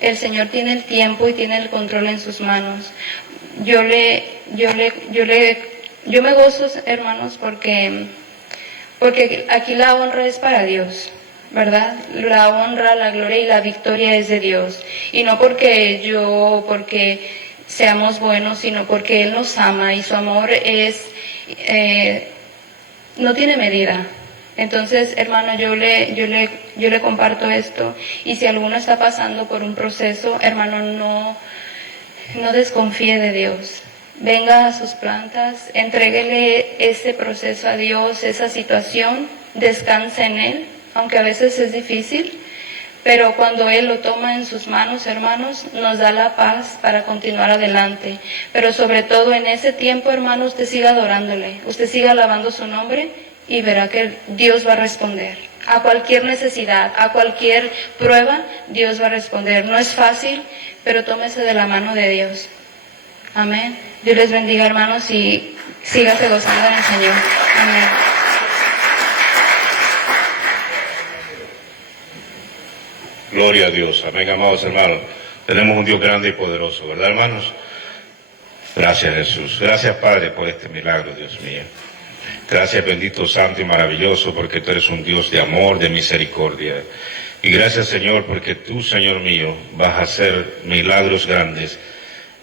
el Señor tiene el tiempo y tiene el control en sus manos. Yo me gozo, hermanos, porque aquí la honra es para Dios, ¿verdad? La honra, la gloria y la victoria es de Dios. Y no porque seamos buenos, sino porque Él nos ama y su amor no tiene medida. Entonces, hermano, yo le comparto esto, y si alguno está pasando por un proceso, hermano, no desconfíe de Dios. Venga a sus plantas, entréguele ese proceso a Dios, esa situación, descanse en Él, aunque a veces es difícil, pero cuando Él lo toma en sus manos, hermanos, nos da la paz para continuar adelante. Pero sobre todo en ese tiempo, hermano, usted siga adorándole, usted siga alabando su nombre y verá que Dios va a responder. A cualquier necesidad, a cualquier prueba, Dios va a responder. No es fácil, pero tómese de la mano de Dios. Amén. Dios les bendiga, hermanos, y sígase gozando en el Señor. Amén. Gloria a Dios. Amén, amados hermanos. Tenemos un Dios grande y poderoso, ¿verdad, hermanos? Gracias, Jesús. Gracias, Padre, por este milagro, Dios mío. Gracias, bendito, santo y maravilloso, porque tú eres un Dios de amor, de misericordia. Y gracias, Señor, porque tú, Señor mío, vas a hacer milagros grandes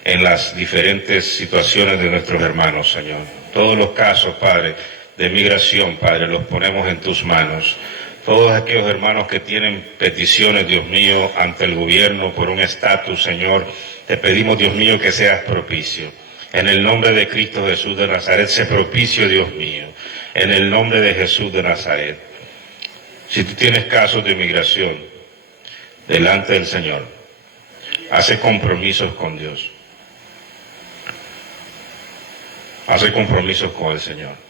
en las diferentes situaciones de nuestros hermanos, Señor. Todos los casos, Padre, de migración, Padre, los ponemos en tus manos. Todos aquellos hermanos que tienen peticiones, Dios mío, ante el gobierno por un estatus, Señor, te pedimos, Dios mío, que seas propicio. En el nombre de Cristo Jesús de Nazaret, sé propicio, Dios mío. En el nombre de Jesús de Nazaret. Si tú tienes casos de migración delante del Señor, hace compromisos con Dios. Hace compromisos con el Señor.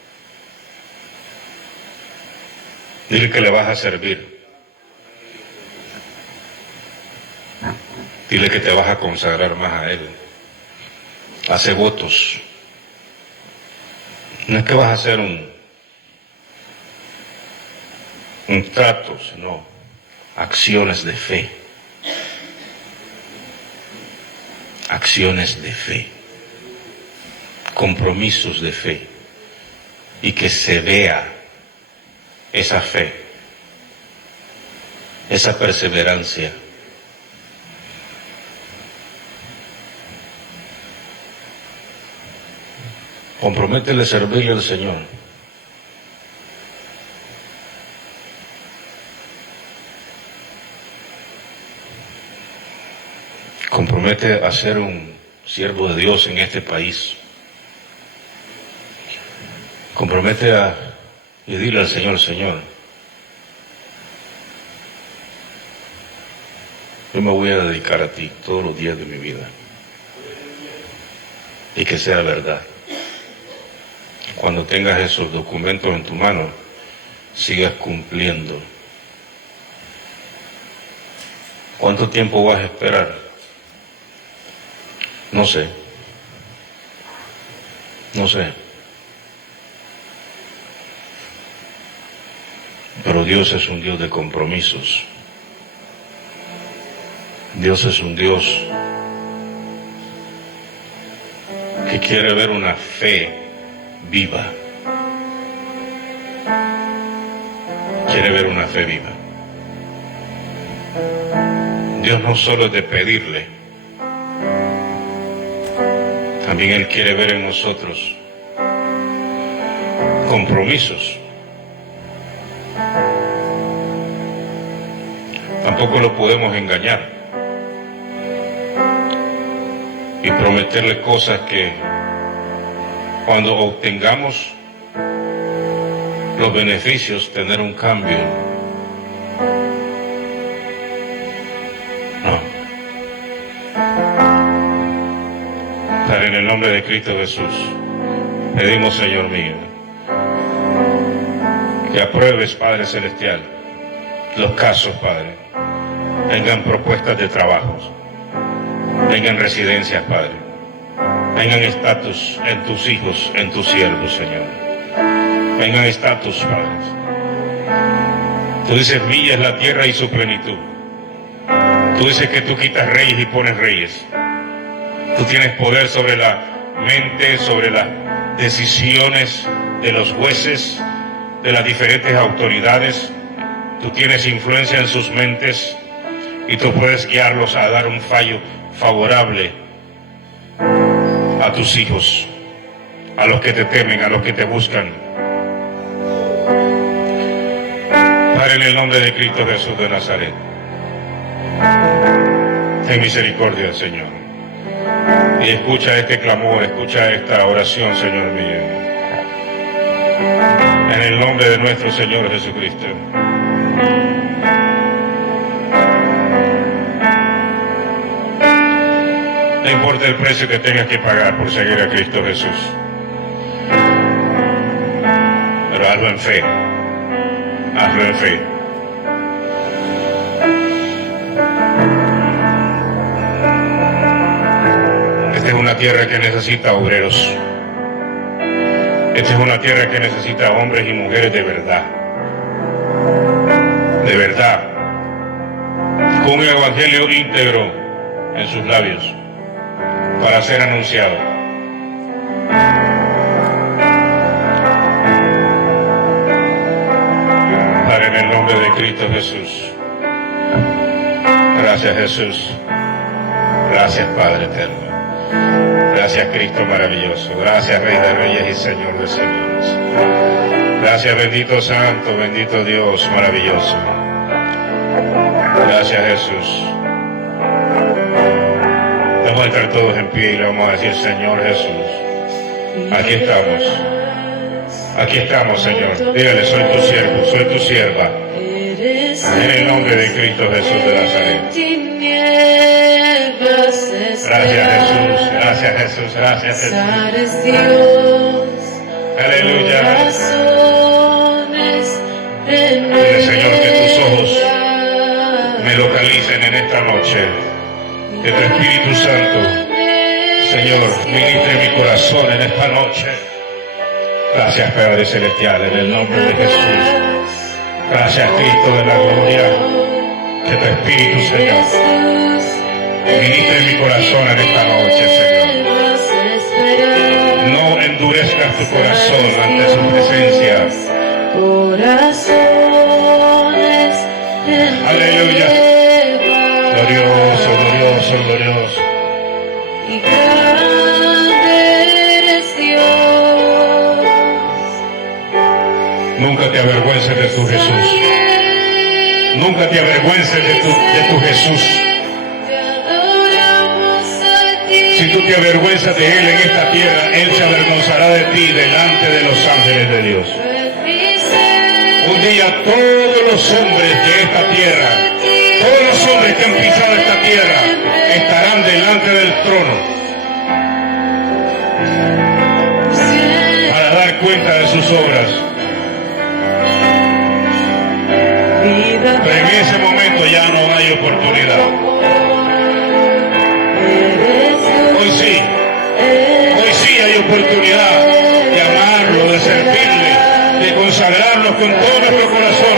Dile que le vas a servir. Dile que te vas a consagrar más a Él. Hace votos. No es que vas a hacer un trato, sino acciones de fe. Acciones de fe. Compromisos de fe. Y que se vea esa fe, esa perseverancia. Comprométele a servirle al Señor. Compromete a ser un siervo de Dios en este país. Compromete y dile al Señor, Señor, yo me voy a dedicar a ti todos los días de mi vida. Y que sea verdad. Cuando tengas esos documentos en tu mano, sigas cumpliendo. ¿Cuánto tiempo vas a esperar? No sé. No sé. Pero Dios es un Dios de compromisos. Dios es un Dios que quiere ver una fe viva. Quiere ver una fe viva. Dios no solo es de pedirle, también Él quiere ver en nosotros compromisos. Tampoco lo podemos engañar y prometerle cosas que cuando obtengamos los beneficios, tener un cambio. No. Padre, en el nombre de Cristo Jesús, pedimos, Señor mío, que apruebes, Padre Celestial, los casos, Padre. Vengan propuestas de trabajos, vengan residencias, Padre, vengan estatus en tus hijos, en tus siervos, Señor. Vengan estatus, Padre. Tú dices, mía es la tierra y su plenitud. Tú dices que tú quitas reyes y pones reyes. Tú tienes poder sobre la mente, sobre las decisiones de los jueces, de las diferentes autoridades. Tú tienes influencia en sus mentes y tú puedes guiarlos a dar un fallo favorable a tus hijos, a los que te temen, a los que te buscan. Padre, en el nombre de Cristo Jesús de Nazaret, ten misericordia, Señor, y escucha este clamor, escucha esta oración, Señor mío, en el nombre de nuestro Señor Jesucristo. No importa el precio que tengas que pagar por seguir a Cristo Jesús, pero hazlo en fe, hazlo en fe. Esta es una tierra que necesita obreros. Esta es una tierra que necesita hombres y mujeres de verdad, un evangelio íntegro en sus labios para ser anunciado. Padre, en el nombre de Cristo Jesús. Gracias, Jesús. Gracias, Padre eterno. Gracias, Cristo maravilloso. Gracias, Rey de Reyes y Señor de Señores. Gracias, bendito Santo, bendito Dios maravilloso. Gracias, Jesús. Vamos a estar todos en pie y le vamos a decir: Señor Jesús, aquí estamos. Aquí estamos, Señor. Dígale: soy tu siervo, soy tu sierva. En el nombre de Cristo Jesús de Nazaret. Gracias, Jesús. Gracias, Jesús. Gracias, Jesús. Aleluya. Dile, Señor, que tus ojos me localicen en esta noche. Que tu Espíritu Santo, Señor, ministre mi corazón en esta noche. Gracias, Padre Celestial, en el nombre de Jesús. Gracias, Cristo de la gloria. Que tu Espíritu, Señor, ministre mi corazón en esta noche, Señor. No endurezcas tu corazón ante su presencia. Aleluya. Glorioso, glorioso, glorioso. Nunca te avergüences de tu Jesús. Nunca te avergüences de tu Jesús. Si tú te avergüenzas de Él en esta tierra, Él se avergonzará de ti delante de los ángeles de Dios. Un día todos los hombres de esta tierra, todos los hombres que han pisado esta tierra, estarán delante del trono para dar cuenta de sus obras. Pero en ese momento ya no hay oportunidad. Hoy sí hay oportunidad de amarlo, de servirle, de consagrarnos con todo nuestro corazón